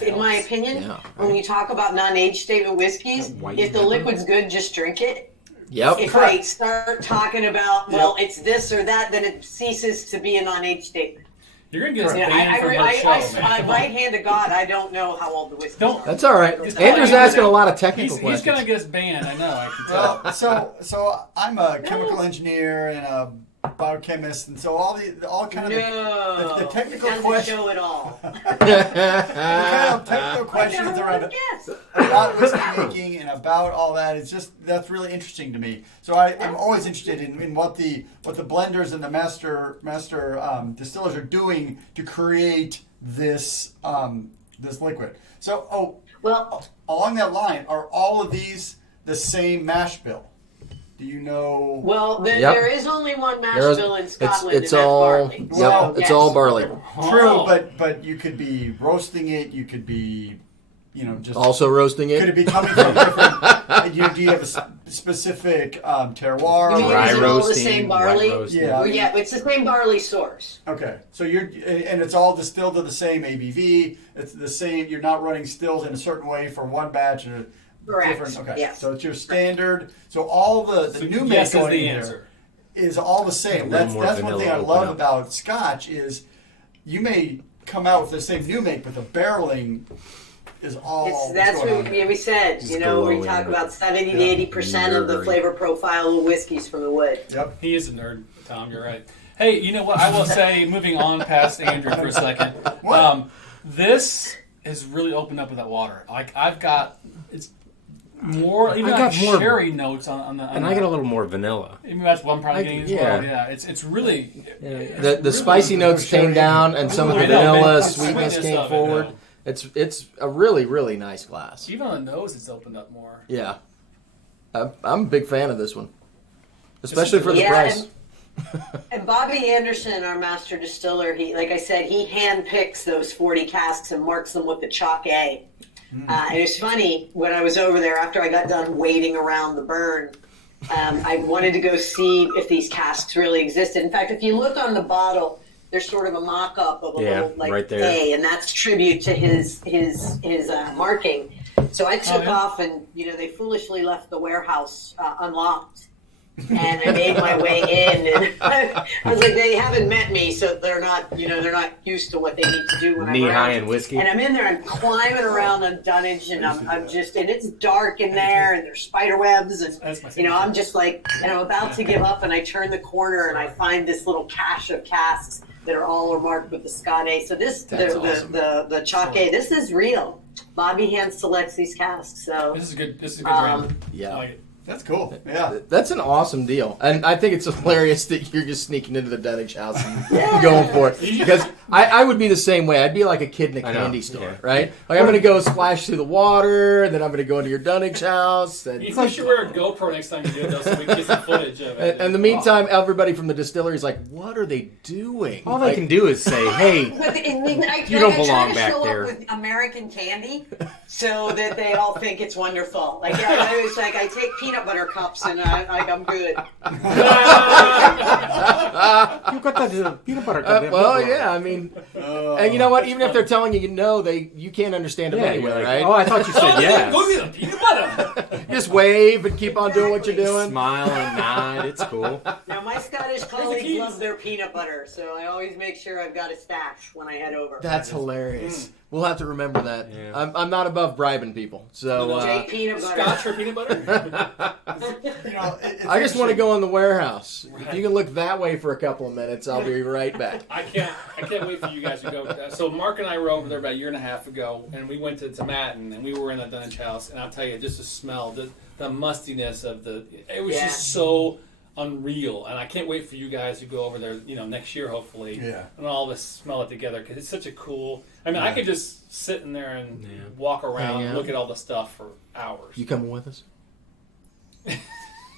in my opinion, when we talk about non-age statement whiskeys, if the liquid's good, just drink it. Yep. If I start talking about, it's this or that, then it ceases to be a non-age statement. You're going to get us banned from our show, man. Right hand to God, I don't know how old the whiskey is. That's all right. Just Andrew's tell you asking that a lot of technical He's questions. going to get us banned. I know. I can tell. So I'm a chemical engineer and a biochemist, and so all kind of the technical questions. Show it all. Technical questions around about whiskey making and about all that. That's really interesting to me. So I'm always interested in what the blenders and the master distillers are doing to create this liquid. So along that line, are all of these the same mash bill? Do you know? Well, there is only one mash bill in Scotland, it's and that's all barley. Well, it's all barley. True, but you could be roasting it. You could be, just Also roasting Could it. it be coming from different? Do you have a specific terroir? You mean Rye is it all the roasting, same white barley? roasting. Yeah. Well, yeah, it's the same barley source. Okay, so and it's all distilled to the same ABV. It's the same. You're not running stills in a certain way for one batch and Correct. different. Okay, Yes. so it's your standard. So all the new make Yes is going the in answer. there is all the same. A little That's more one vanilla thing I open love up. about Scotch is you may come out with the same new make, but the barreling is all. That's what's going what on here. we said. It's We glowing, talk but- about 70 to 80% of the Mirroring. flavor profile of whiskeys from the wood. Yep. He is a nerd, Tom. You're right. Hey, you know what? I will say, moving on past Andrew for a second, this has really opened up with that water. Like I've got, it's more even I got like more- cherry notes on the. And I get a little more vanilla. Maybe that's what I'm probably getting as well. yeah. Yeah, it's really. The spicy notes came down and some of the I know, vanilla man. sweetness Sweetness came of it, forward. though. It's a really really nice glass. Even on the nose, it's opened up more. Yeah, I'm a big fan of this one, especially for the Yeah, price. And Bobby Anderson, our master distiller, he, like I said, he handpicks those 40 casks and marks them with the chalk A. And it's funny, when I was over there, after I got done waiting around the burn, I wanted to go see if these casks really existed. In fact, if you look on the bottle, there's sort of a mock-up of a little like right there. A, and that's tribute to his marking. So I took off, and they foolishly left the warehouse unlocked. And I made my way in, and I was like, they haven't met me, so they're not used to what they need to do when I'm Knee around. high in whiskey. And I'm in there, I'm climbing around on dunnage, and I'm just, and it's dark in there, and there's spider webs, and I'm just like, and I'm about to give up, and I turn the corner, and I find this little cache of casks that are all marked with the Scott A. So this, the chalk A, this is real. Bobby hand selects these casks, so This is good. This is a good brand. Yeah. I like it. That's cool. Yeah. That's an awesome deal, and I think it's hilarious that you're just sneaking into the dunnage house and going for it. Because I would be the same way. I'd be like a kid in a candy store, right? Like I'm going to go splash through the water, then I'm going to go into your dunnage house. And You should wear a GoPro next time you do it, though, so we can get some footage of it. and in the meantime, everybody from the distillery is like, "What are they doing?" All they can do is say, "Hey, you don't belong back there." With American candy, so that they all think it's wonderful. Like I was like, I take peanut butter cups and I'm good. You got that peanut butter cup. Well, yeah, I mean, and you know what? Even if they're telling you no, you can't understand them anyway, you're like, right? oh, I thought you said yes. Go get the peanut butter. You just wave and keep on doing what you're doing. Smile and nod. It's cool. Now my Scottish colleagues love their peanut butter, so I always make sure I've got a stash when I head over. That's hilarious. We'll have to remember that. Yeah. I'm not above bribing people, so Jake peanut butter. Scotch or peanut butter? I just want to go in the warehouse. Right. If you can look that way for a couple of minutes, I'll be right back. I can't wait for you guys to go. So Mark and I were over there about a year and a half ago, and we went to Matin, and we were in the dunnage house, and I'll tell you, just the smell, the mustiness of it was just so unreal, and I can't wait for you guys to go over there, next year hopefully, and all of us smell it together because it's such a cool. I mean, I could just sit in there and walk around and look at all the stuff for hours. You coming with us?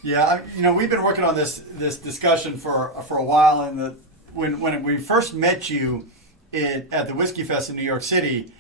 Yeah, we've been working on this discussion for a while, and when we first met you at the Whiskey Fest in New York City,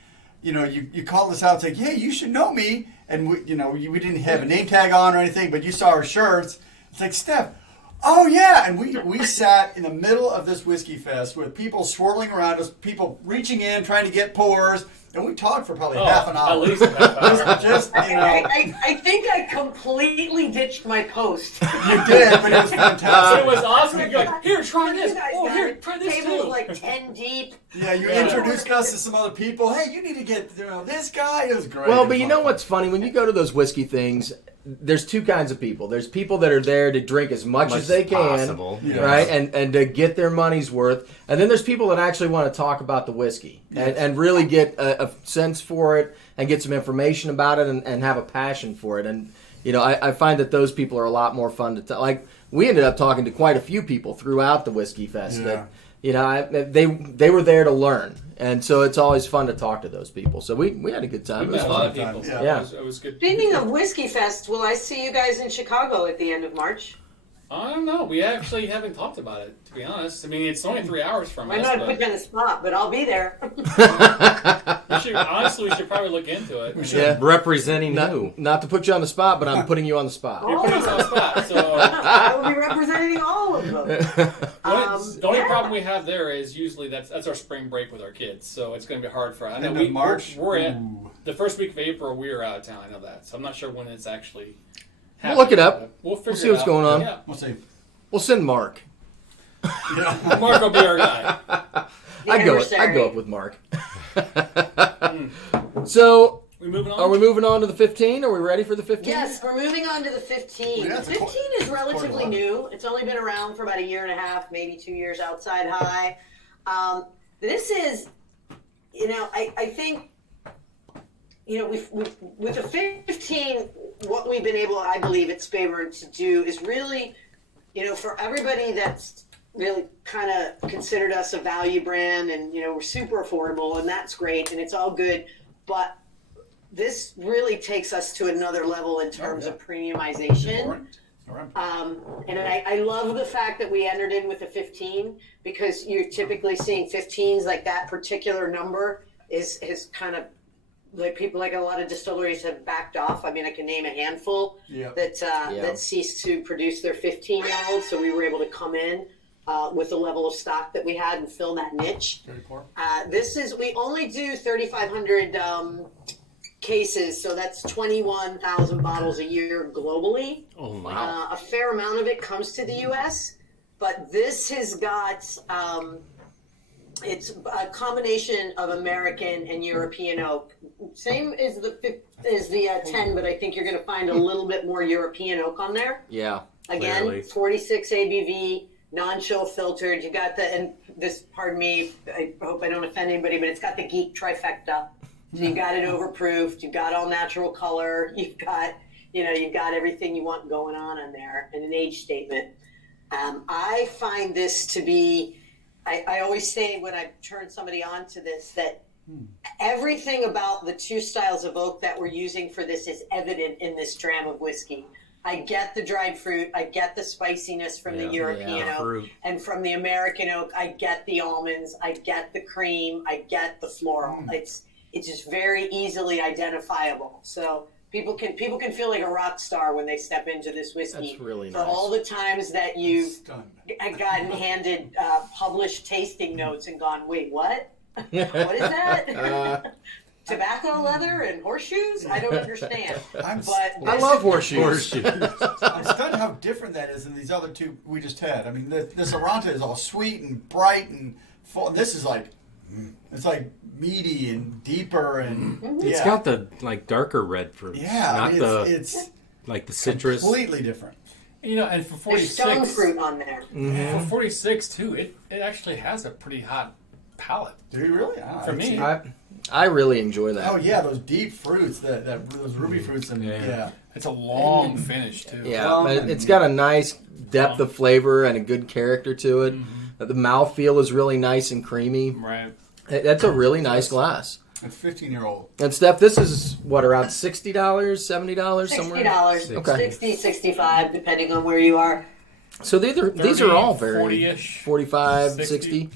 you called us out saying, "Hey, you should know me," and we didn't have a name tag on or anything, but you saw our shirts. It's like, Steph, oh yeah, and we sat in the middle of this Whiskey Fest with people swirling around us, people reaching in trying to get pours. And we talked for probably half an hour. At least half an hour. Just, I think I completely ditched my post. You did, but it was fantastic. It was awesome. You're like, here, try this. Guys, Oh, here, try this Tables too. like 10 deep. Yeah, you introduced us to some other people. Hey, you need to get this guy. It was great. Well, but you know what's funny? When you go to those whiskey things, there's two kinds of people. There's people that are there to drink as much as they can, possible. right, and to get their money's worth. And then there's people that actually want to talk about the whiskey and really get a sense for it and get some information about it and have a passion for it. And I find that those people are a lot more fun to like. We ended up talking to quite a few people throughout the Whiskey Fest that they were there to learn. And so it's always fun to talk to those people. So we had a good time. We It was met a lot fun. of people. Yeah. It was good. Speaking of Whiskey Fest, will I see you guys in Chicago at the end of March? I don't know. We actually haven't talked about it, to be honest. I mean, it's only 3 hours from I us. know I put you on the spot, but I'll be there. Honestly, we should probably look into it. Yeah. Representing who? Not to put you on the spot, but I'm putting you on the spot. You're putting us on the spot. So I will be representing all of them. the only problem we have there is usually that's our spring break with our kids, so it's going to be hard for us. I know End of March? We're in the first week of April. We are out of town. I know that, so I'm not sure when it's actually. We'll look it up. We'll figure see it what's out. going on. Yeah. We'll see. We'll send Mark. Mark will be our guy. I'd go up with Mark. So, We moving on? are we moving on to the 15? Are we ready for the 15? Yes, we're moving on to the 15. Yeah, The it's a 15 is relatively quarter new. It's only been around for about a year and a half, maybe 2 years outside high. This is, I think, with the 15, what we've been able, I believe, at Speyburn to do is really, for everybody that's really kind of considered us a value brand and, we're super affordable and that's great and it's all good, but this really takes us to another level in terms of premiumization. And I love the fact that we entered in with a 15 because you're typically seeing 15s like that particular number is kind of like people like a lot of distilleries have backed off. I mean, I can name a handful that ceased to produce their 15-year-olds. So we were able to come in with the level of stock that we had and fill that niche. We only do 3,500 cases, so that's 21,000 bottles a year globally. Oh, wow. A fair amount of it comes to the U.S., but this has got, it's a combination of American and European oak. Same as the 10, but I think you're going to find a little bit more European oak on there. Yeah. Again, clearly. 46 ABV, non-chill filtered. You got and this, pardon me, I hope I don't offend anybody, but it's got the geek trifecta. So you've got it overproofed, you've got all natural color, you've got everything you want going on in there, and an age statement. I find this to be, I always say when I turn somebody on to this, that everything about the two styles of oak that we're using for this is evident in this dram of whiskey. I get the dried fruit, I get the spiciness from the European oak, fruit. and from the American oak, I get the almonds, I get the cream, I get the floral. It's just very easily identifiable. So people can feel like a rock star when they step into this whiskey. That's really For nice. all the times that you've gotten handed published tasting notes and gone, wait, what? What is that? Tobacco leather and horseshoes? I don't understand. I love horseshoes. I'm stunned how different that is than these other two we just had. I mean, this Aranta is all sweet and bright and full. And this is like, it's like meaty and deeper and It's got the darker red fruits. Not it's like the citrus. completely different. And for There's stone 46, fruit on there. for 46 too, it actually has a pretty hot palate. Do you really? For me. I really enjoy that. Oh yeah, those deep fruits, those ruby fruits, and It's a long finish too. Yeah, but it's got a nice depth of flavor and a good character to it. The mouthfeel is really nice and creamy. Right. That's a really nice glass. It's 15-year-old. And Steph, this is what, around $60, $70 somewhere? $60, Okay. 60, 65, depending on where you are. So these are all very 40-ish, 45, 60. 60.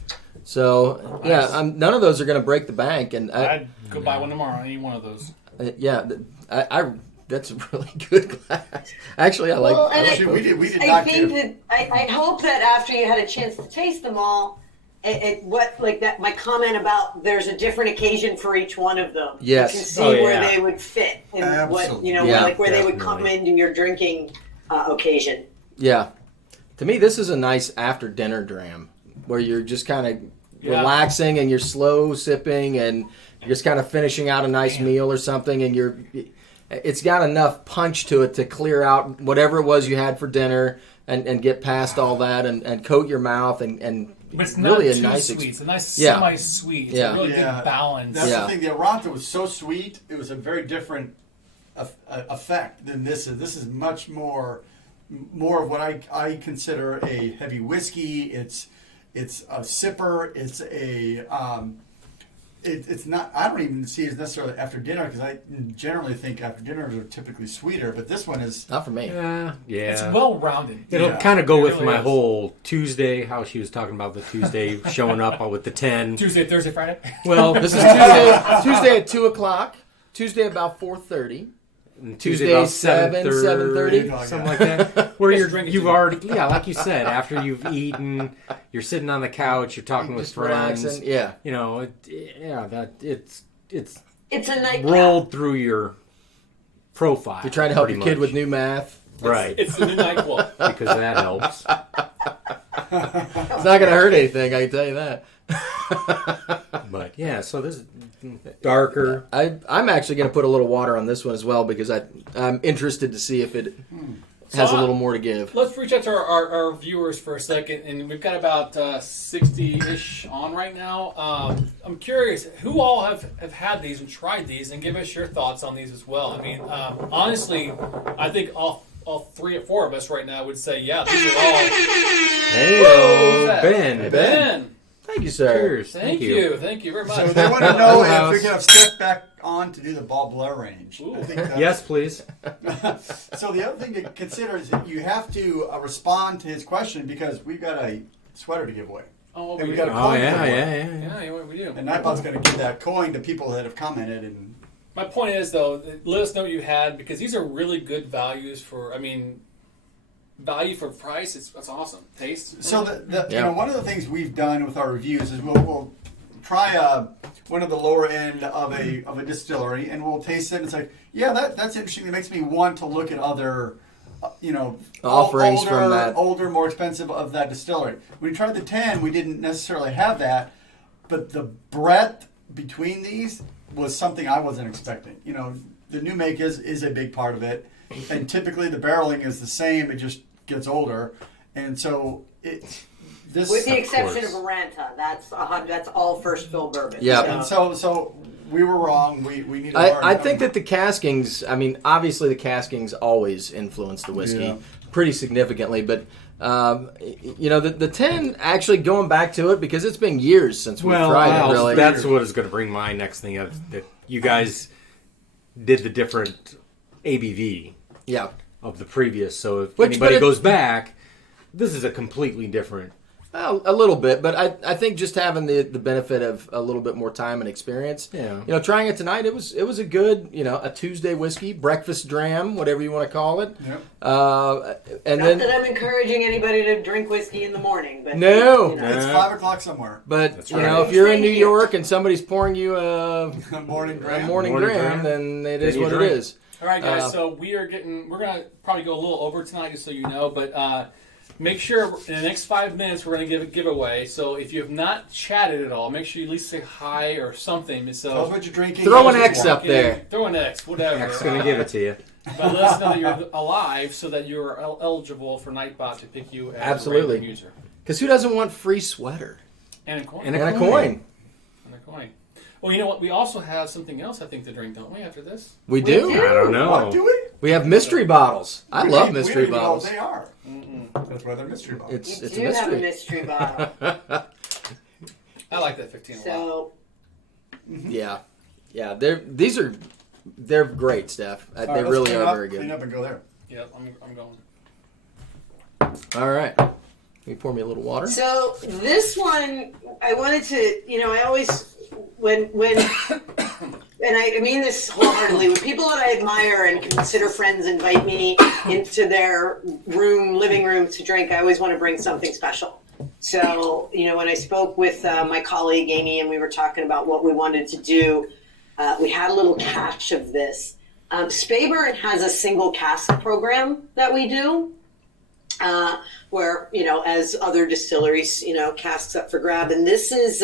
So yeah, none of those are going to break the bank. And I'd go buy one tomorrow. I need one of those. I that's a really good glass. Actually, I like. Well, I and like We those. did I not think give. that I hope that after you had a chance to taste them all, my comment about there's a different occasion for each one of them. Yes. You can see where they would fit and Absolutely. where they would come into your drinking occasion. Yeah, to me, this is a nice after dinner dram where you're just kind of relaxing and you're slow sipping and you're just kind of finishing out a nice meal or something, and it's got enough punch to it to clear out whatever it was you had for dinner and get past all that and coat your mouth and But it's really not a too nice sweet. It's a nice Yeah. semi-sweet. It's Yeah. a really good balance. That's Yeah. the thing. The Aranta was so sweet; it was a very different effect than this is. This is much more of what I consider a heavy whiskey. It's a sipper. It's a it's not. I don't even see it as necessarily after dinner because I generally think after dinners are typically sweeter. But this one is. not for me. Yeah. It's well-rounded. It'll Yeah. kind of go It with really my is. whole Tuesday, how she was talking about the Tuesday showing up with the 10. Tuesday, Thursday, Friday. Well, This is Tuesday at 2:00. Tuesday about 4:30. Tuesday about 7:30, something like that. Where Just drink it you've too. already, like you said, after you've eaten, you're sitting on the couch, you're talking with Just friends. relaxing. Yeah. You know, it's It's a nightcap. rolled through your profile. You're trying to help pretty your kid much. with new math. Right, It's the new NyQuil. because that helps. It's not going to hurt anything, I can tell you that. But yeah, so this is darker. I'm actually going to put a little water on this one as well because I'm interested to see if it has a little more to give. Let's reach out to our viewers for a second, and we've got about 60-ish on right now. I'm curious, who all have had these and tried these, and give us your thoughts on these as well. I mean, honestly, I think all 3 or 4 of us right now would say, yeah, these are all... Hey, that? Ben. Ben! Thank you, sir. Cheers. Thank you. Thank you very much. So they want to know if House. we can have Steph back on to do the Bob Blair range. Ooh. I think that's- Yes, please. So the other thing to consider is that you have to respond to his question because we've got a sweater to give away. Oh, And we we got a do. coin Oh, to give yeah, away. yeah. Yeah, we do. And Nightbot's going to give that coin to people that have commented. And My point is, though, let us know what you had because these are really good values for. I mean, value for price. That's awesome. Taste. so you Yeah. know, one of the things we've done with our reviews is we'll try one of the lower end of a distillery and we'll taste it and it's like, yeah, that's interesting. It makes me want to look at other. Offerings older, from that. older, more expensive of that distillery. When we tried the 10, we didn't necessarily have that, but the breadth between these was something I wasn't expecting. You know, the new make is a big part of it, and typically the barreling is the same. It just gets older, and so this. With the exception course. of Aranta, that's all first fill bourbon. Yeah. And so we were wrong. We need to learn. I think that the caskings, I mean, obviously the caskings always influence the whiskey Yeah. pretty significantly, but, you know, the 10, actually going back to it, because it's been years since we've tried it, really. That's what is going to bring my next thing up. That you guys did the different ABV Yeah. of the previous. So if But anybody it- goes back, this is a completely different. Well, a little bit, but I think just having the benefit of a little bit more time and experience. Yeah. You know, trying it tonight, it was a good, you know, a Tuesday whiskey, breakfast dram, whatever you want to call it. Yep. And Not then, that I'm encouraging anybody to drink whiskey in the morning, but No. you know. It's 5:00 somewhere. but That's you right. know, if you're in New Thank you. York and somebody's pouring you a Morning a Graham. morning Morning dram, dram. then it Then is you what it drink. is. All right, guys. Uh, So we're gonna probably go a little over tonight, just so you know. But make sure in the next 5 minutes we're gonna give a giveaway. So if you have not chatted at all, make sure you at least say hi or something. So Tell us what you're drinking. Throw Tell an us what X you up want. there. Throw an X, whatever. X going to give it to you. But let us know that you're alive, so that you're eligible for Nightbot to pick you as Absolutely. a random user Because who doesn't want free sweater and a coin. And and a coin. coin? And a coin. Well, you know what? We also have something else I think to drink, don't we? After this. We do. I don't know. What do we? We have mystery bottles. I We love don't mystery even know bottles. what they are. That's why they're mystery bottles. It's You a do have a mystery. mystery bottle. I like that 15 a lot. So Yeah, they're great, Steph. All They right, let's really clean are up, very Clean good. up and go there. Yep, I'm going. All right, can you pour me a little water? So this one, I wanted to, you know, I always, when, and I mean this wholeheartedly, when people that I admire and consider friends invite me into their living room to drink, I always want to bring something special. So, you know, when I spoke with my colleague Amy and we were talking about what we wanted to do, we had a little cache of this. Speyburn has a single cask program that we do. Where, you know, as other distilleries, you know, casks up for grab. And this is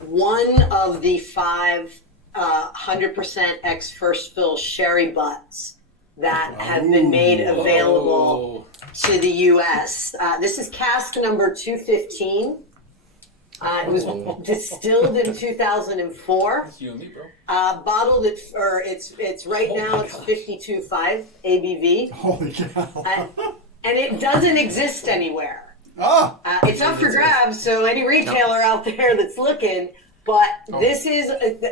one of the 5 100% ex first fill sherry butts that have been made available to the U.S. This is cask number 215. It was distilled in 2004. That's you and me, bro. Bottled at, or it's right now it's 52.5 ABV. Holy cow. And it doesn't exist anywhere. Ah! It's up for grabs, so any retailer out there that's looking, but this is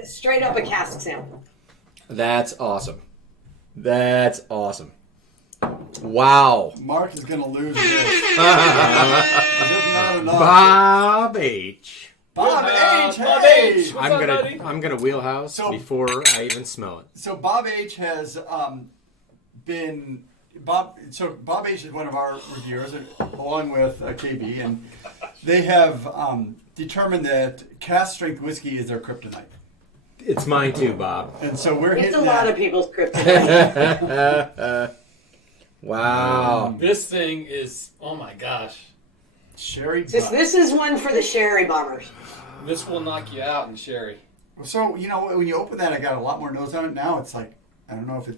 straight up a cask sample. That's awesome. That's awesome. Wow. Mark is going to lose this. This is not enough. Bob H. Bob H. Bob Hey! H. What's up, buddy? I'm gonna wheelhouse So- before I even smell it. So Bob H. has been... Bob H. is one of our reviewers, along with KB, and they have determined that cask strength whiskey is their kryptonite. It's mine too, Bob. And so we're It's hitting a lot that. of people's kryptonite. Wow. This thing is, oh my gosh. Sherry This is one for the sherry bombers. This will knock you out in sherry. So, you know, when you open that, I got a lot more nose on it. Now it's like, I don't know if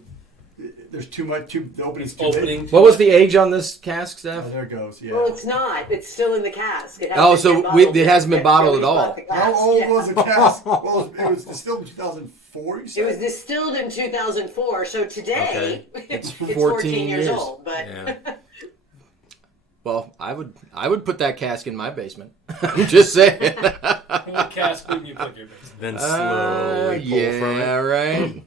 there's too much, the opening's too big. What was the age on this cask, Oh, Steph? there it goes, yeah. Well, it's not. It's still in the cask. It Oh, hasn't so been bottled it hasn't been yet. bottled Billy's at all. bought the How cask, old yeah. was the cask? Well, it was distilled in 2004, you said? It was distilled in 2004, so today Okay. it's 14 14 years years. old. But Yeah. Well, I would put that cask in my basement. I'm just saying. What cask wouldn't you put in your basement? Then slowly pull from it. Right.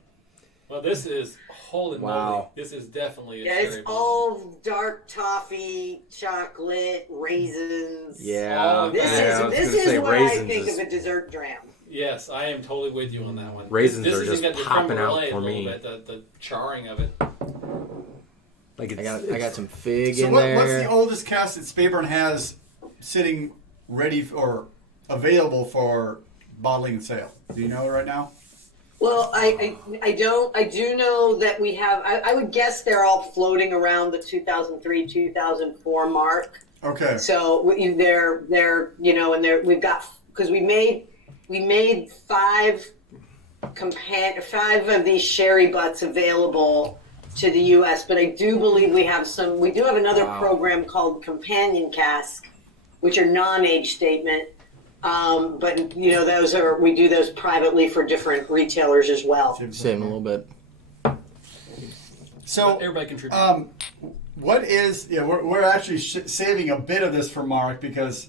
Well, this is holy moly. Wow. This is definitely a Yeah, cherry it's bomb. all dark toffee, chocolate, raisins. Yeah. This Yeah, I was is gonna say what I raisins think is- of a dessert dram. Yes, I am totally with you on that one. Raisins this are has just got the popping creme out brulee for a little me. bit, the charring of it. Like I got some fig So in what's there. the oldest cask that Speyburn has sitting ready or available for bottling and sale? Do you know right now? Well, I don't. I do know that we have. I would guess they're all floating around the 2003, 2004 mark. Okay. So they're and we've got because we made five of these sherry butts available to the U.S. But I do believe we have some. We do have another program called Companion Cask, which are non-age statement. But we do those privately for different retailers as well. Same a little bit. So Everybody contribute. what is? Yeah, we're actually saving a bit of this for Mark because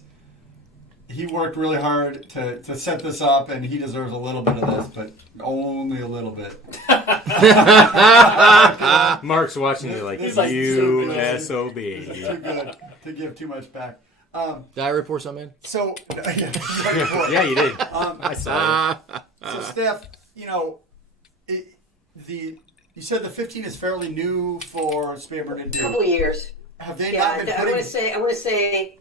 he worked really hard to set this up, and he deserves a little bit of this, but only a little bit. Mark's watching you like, It's like you it's SOB. Too good to give too much back. Did I report something in? So Yeah, you did. I saw it. So Steph, you said the 15 is fairly new for Speyburn and A couple of years. Have they Yeah, not been I want putting? to say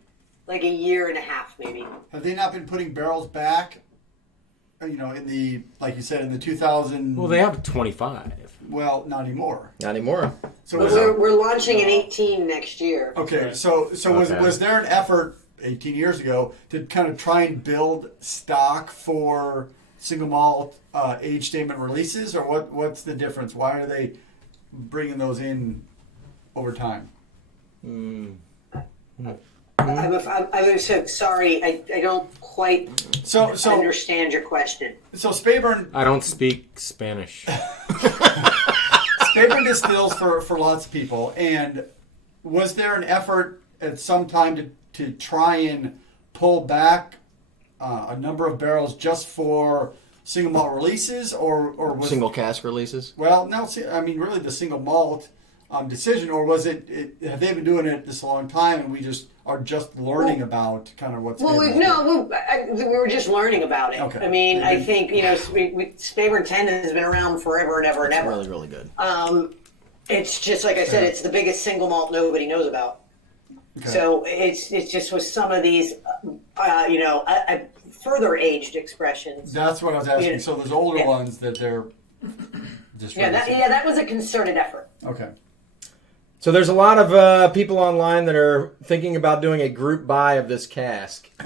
like a year and a half, maybe. Have they not been putting barrels back? In the like you said in the 2000. Well, they have 25. Well, not anymore. Not anymore. So But was we're launching in 18 next year. okay. So Okay. was there an effort 18 years ago to kind of try and build stock for single malt age statement releases, or what's the difference? Why are they bringing those in over time? I'm so sorry. I don't quite So understand your question. so Speyburn I don't speak Spanish. Speyburn distills for lots of people, and was there an effort at some time to try and pull back a number of barrels just for single malt releases, or was Single cask releases. well, no, I mean really the single malt decision, or was it have they been doing it this a long time, and we are just learning about kind of what's Well, we were just learning about it. Okay. I mean, I think Speyburn 10 has been around forever and ever and It's ever. really, really good. It's just like I said, it's the biggest single malt nobody knows about. Okay. So it's just with some of these, further aged expressions. That's what I was asking. Yeah. So those older Yeah. ones that they're just That was a concerted effort. Okay. So there's a lot of people online that are thinking about doing a group buy of this cask. A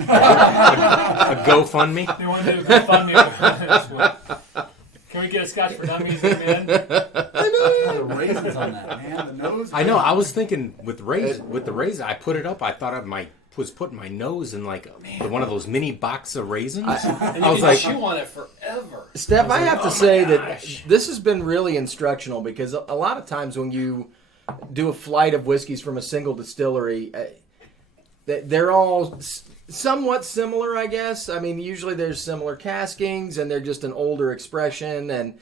GoFundMe? You want to do a GoFundMe? Can we get a Scotch for Dummies at the end? The raisins on that, man. The nose. I know. I was thinking with the raisin, I put it up. I thought I was putting my nose in like one of those mini box of raisins. And I you was can like, chew on it forever. Steph, I have to oh say my that gosh. this has been really instructional because a lot of times when you do a flight of whiskeys from a single distillery, they're all somewhat similar, I guess. I mean, usually there's similar caskings and they're just an older expression, and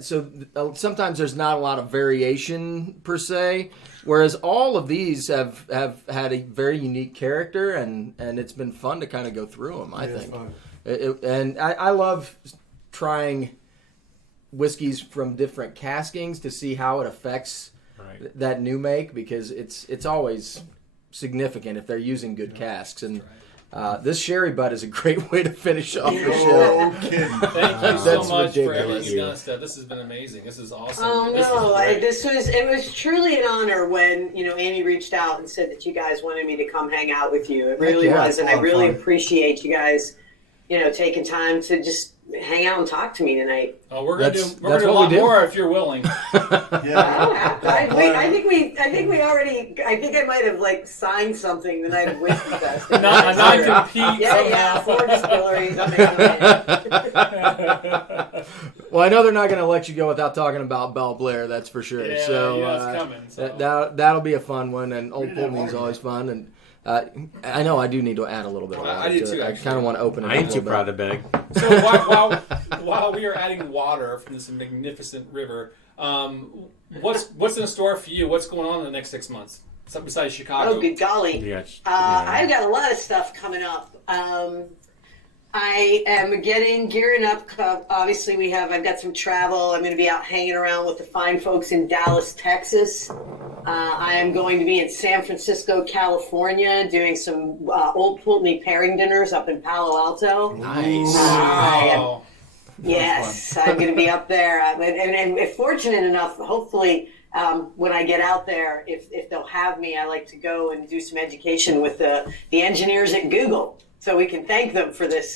so sometimes there's not a lot of variation per se. Whereas all of these have had a very unique character, and it's been fun to kind of go through them. I think, and I love trying whiskeys from different caskings to see how it affects that new make, because it's always significant if they're using good casks. And this sherry butt is a great way to finish off the show. No kidding. Thank you so That's much for ridiculous. everything you've done, Steph. This has been amazing. This is awesome. Oh This no! is great. It was truly an honor when Amy reached out and said that you guys wanted me to come hang out with you. It really yeah, was, and I really appreciate you guys, taking time to just hang out and talk to me tonight. Oh, we're gonna do That's a lot what we do. more if you're willing. Yeah. I think we already. I think I might have signed something the night of Whiskey Fest. A non-compete Yeah, somehow. 4 distilleries. I'm in. Well, I know they're not going to let you go without talking about Belle Blair, that's for sure. Yeah, so it's coming. So. that'll be a fun one, and Old Pulteney's always fun. And I know I do need to add a little bit of water. I do too, I actually. kind of want to open it I up a ain't too little proud bit. to beg. So while we are adding water from this magnificent river, what's in store for you? What's going on in the next 6 months? Something besides Chicago? Oh, good golly. Yeah. I've got a lot of stuff coming up. I am gearing up. Obviously, I've got some travel. I'm going to be out hanging around with the fine folks in Dallas, Texas. I am going to be in San Francisco, California, doing some Old Pulteney pairing dinners up in Palo Alto. Nice. Wow. Yes, I'm going to be up there. And if fortunate enough, hopefully, when I get out there, if they'll have me, I like to go and do some education with the engineers at Google, so we can thank them for this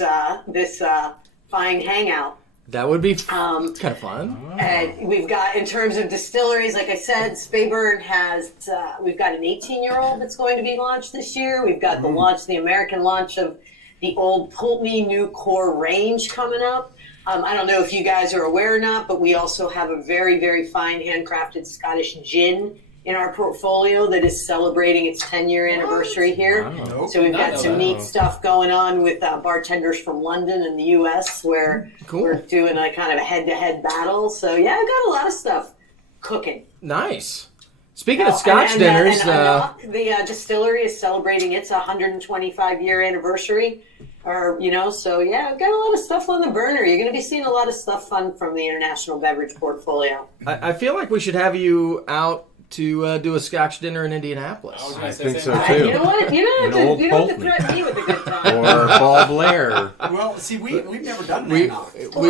fine hangout. That would be kind of fun. And we've got, in terms of distilleries, like I said, Speyburn has, we've got an 18-year-old that's going to be launched this year. We've got the American launch of the Old Pulteney New Core range coming up. I don't know if you guys are aware or not, but we also have a very, very fine handcrafted Scottish gin in our portfolio that is celebrating its 10-year anniversary here. Wow. So we've got Not some know neat stuff going on with bartenders from London and the U.S. where Cool. we're doing a kind of a head-to-head battle. So yeah, I've got a lot of stuff cooking. Nice. Speaking of Scotch And dinners, the distillery is celebrating its 125-year anniversary. So yeah, I've got a lot of stuff on the burner. You're going to be seeing a lot of stuff fun from the international beverage portfolio. I feel like we should have you out to do a Scotch dinner in Indianapolis. I was gonna I say think same so, thing. too. You know what? You don't An old have to Pulteney. threaten me with a good time. Or Paul Blair. Well, see, we've never done that. We,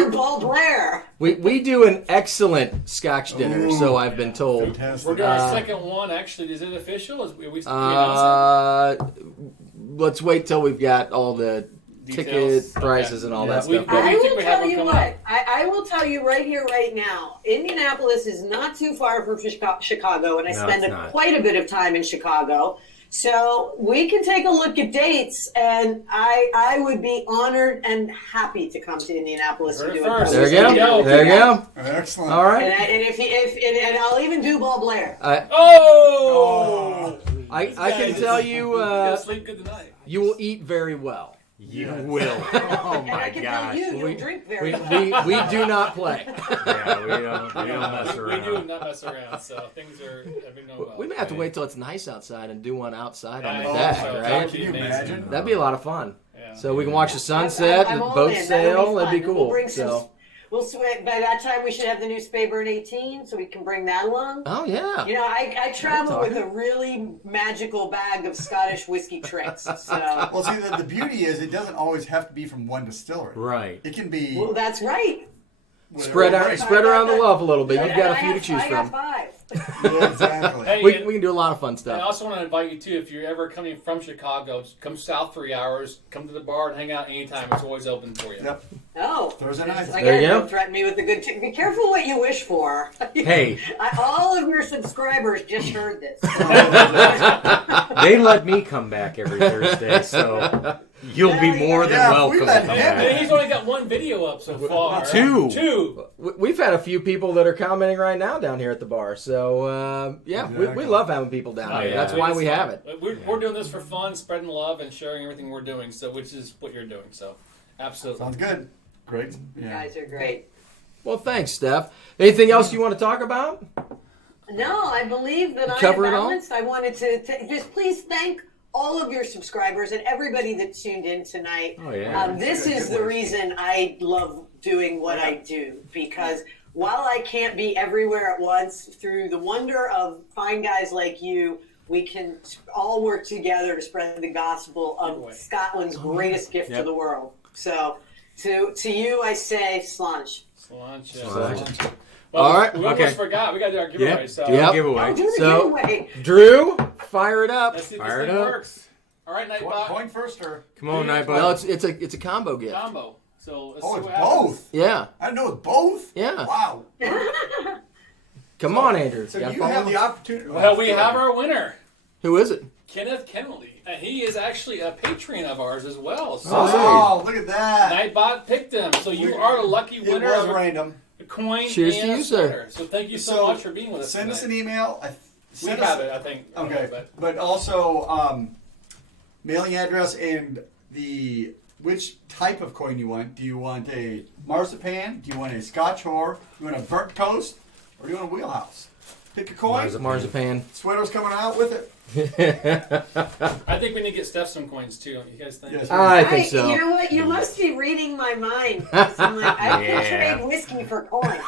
Or Paul Blair. we do an excellent Scotch dinner, so I've been told. Fantastic. We're doing our second one. Actually, is it official? Are we announcing? Let's wait till we've got all the ticket Details? prices and all that We- stuff. we- I think will we have tell one you coming what. up. I will tell you right here, right now. Indianapolis is not too far from Chicago, and I No, spend it's not. quite a bit of time in Chicago. So we can take a look at dates, and I would be honored and happy to come to Indianapolis Heard and it do it. first. There you go. There you go. Excellent. All right. And I'll even do Paul Blair. Oh! I can tell you, Gotta sleep good tonight. you will eat very well. You will. Oh And I my can tell gosh. you, We- you'll drink very We, well. we do not play. Yeah, we don't mess We around. do not mess around, so things have been going well. We may have to wait till it's nice outside and do one outside on the Oh, deck, so right? Can you imagine? That'd be a lot of fun. Yeah. So we can watch the sunset, I'm the all boat in. That'll sail. be That'd be fun. cool. We'll bring some. So, By that time, we should have the new Speyburn 18, so we can bring that along. oh yeah. You know, I travel with talking. a really magical bag of Scottish whiskey tricks. So, Well, see, the beauty is it doesn't always have to be from one distillery. Right. It can be well, that's right. whatever. Spread around the love a little bit. You've And got a I few to have- choose I got from. 5. Yeah, exactly. Hey, We and- can do a lot of fun And I stuff. also want to invite you too, if you're ever coming from Chicago, just come south 3 hours, come to the bar and hang out anytime. It's always open for you. Yep. Oh, Thursday night. Again, There you go. don't threaten me with a good. Be careful what you wish for. Hey. All of your subscribers just heard this. They let me come back every Thursday, so you'll be more than Yeah, we welcome. let to come him And back. he's only got one video up so far. Two. We've had a few people that are commenting right now down here at the bar. So, yeah, we Exactly. love having people down Oh, here. yeah. That's why we have it. We're doing this for fun, spreading love, and sharing everything we're doing. So, which is what you're doing. So, absolutely. Sounds good. Great. You Yeah. guys are great. Well, thanks, Steph. Anything else you want to talk about? No, I believe that I Cover am it all? balanced. I wanted to just please thank all of your subscribers and everybody that tuned in tonight. Oh, yeah. This Good is the work. reason I love doing what I do, because while I can't be everywhere at once, through the wonder of fine guys like you, we can all work together to spread the gospel of Scotland's greatest gift to the world. So to you, I say, Slàinte. Slàinte. All right, We okay. almost forgot. We got to do our giveaway. Yep. So, Yep. Giveaway. Oh, do the So- giveaway. Drew, fire it up. let's see if Fire this it thing up. works. All right, Nightbot. Point first, or Come on, Well, Nightbot. No, it's a combo gift. Combo. So, let's oh, see it's what happens. both. Yeah. I know it's both. Yeah. Wow. Come on, Andrew. So Gotta you follow have him. the opportunity. Well, we have our winner, Who is it? Kenneth Kennedy. And he is actually a patron of ours as well. So, Oh, look at that. Nightbot picked him. So, you are the lucky It winner was of random. a coin Cheers and to a you, sir. sweater. So, thank you so much for being with us. Send us tonight. an email. We Send have us, it, I think. Okay, But but also mailing address and which type of coin you want. Do you want a marzipan? Do you want a Scotch whore? Do you want a burnt toast? Or do you want a wheelhouse? Pick a coin. Marzipan. Sweater's coming out with it. I think we need to get Steph some coins too. Don't you guys think? Yes. I think so. You know what? You must be reading my mind. 'Cause I'm like, I can trade whiskey for coins.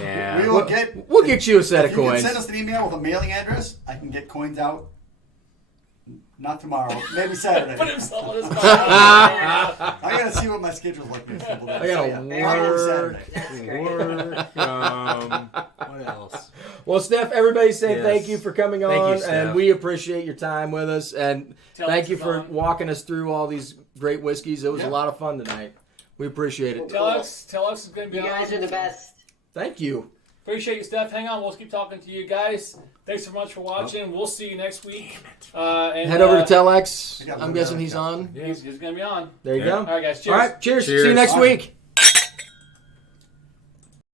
Yeah. We will get. We'll get you a set of If you can coins. send us an email with a mailing address, I can get coins out. Not tomorrow. Maybe Saturday. Put himself on his phone. I gotta see what my schedule's like next couple days. I gotta work. That's great. Work. What else? Well, Steph, everybody say Yes. thank you for coming Thank you, on, Steph. and we appreciate your time with us. And Tell thank us you it's for on. walking us through all these great whiskeys. It was Yeah. a lot of fun tonight. We appreciate it. Tell us it's going to be You guys on. are the best. Thank you. Appreciate you, Steph. Hang on, we'll keep talking to you guys. Thanks so much for watching. We'll see you next week. And, Head over to Telex. I got I'm one guessing there. he's on. He's going to be on. There you Yeah. go. All right, guys. Cheers. All right, cheers. Cheers. See you next Bye. week.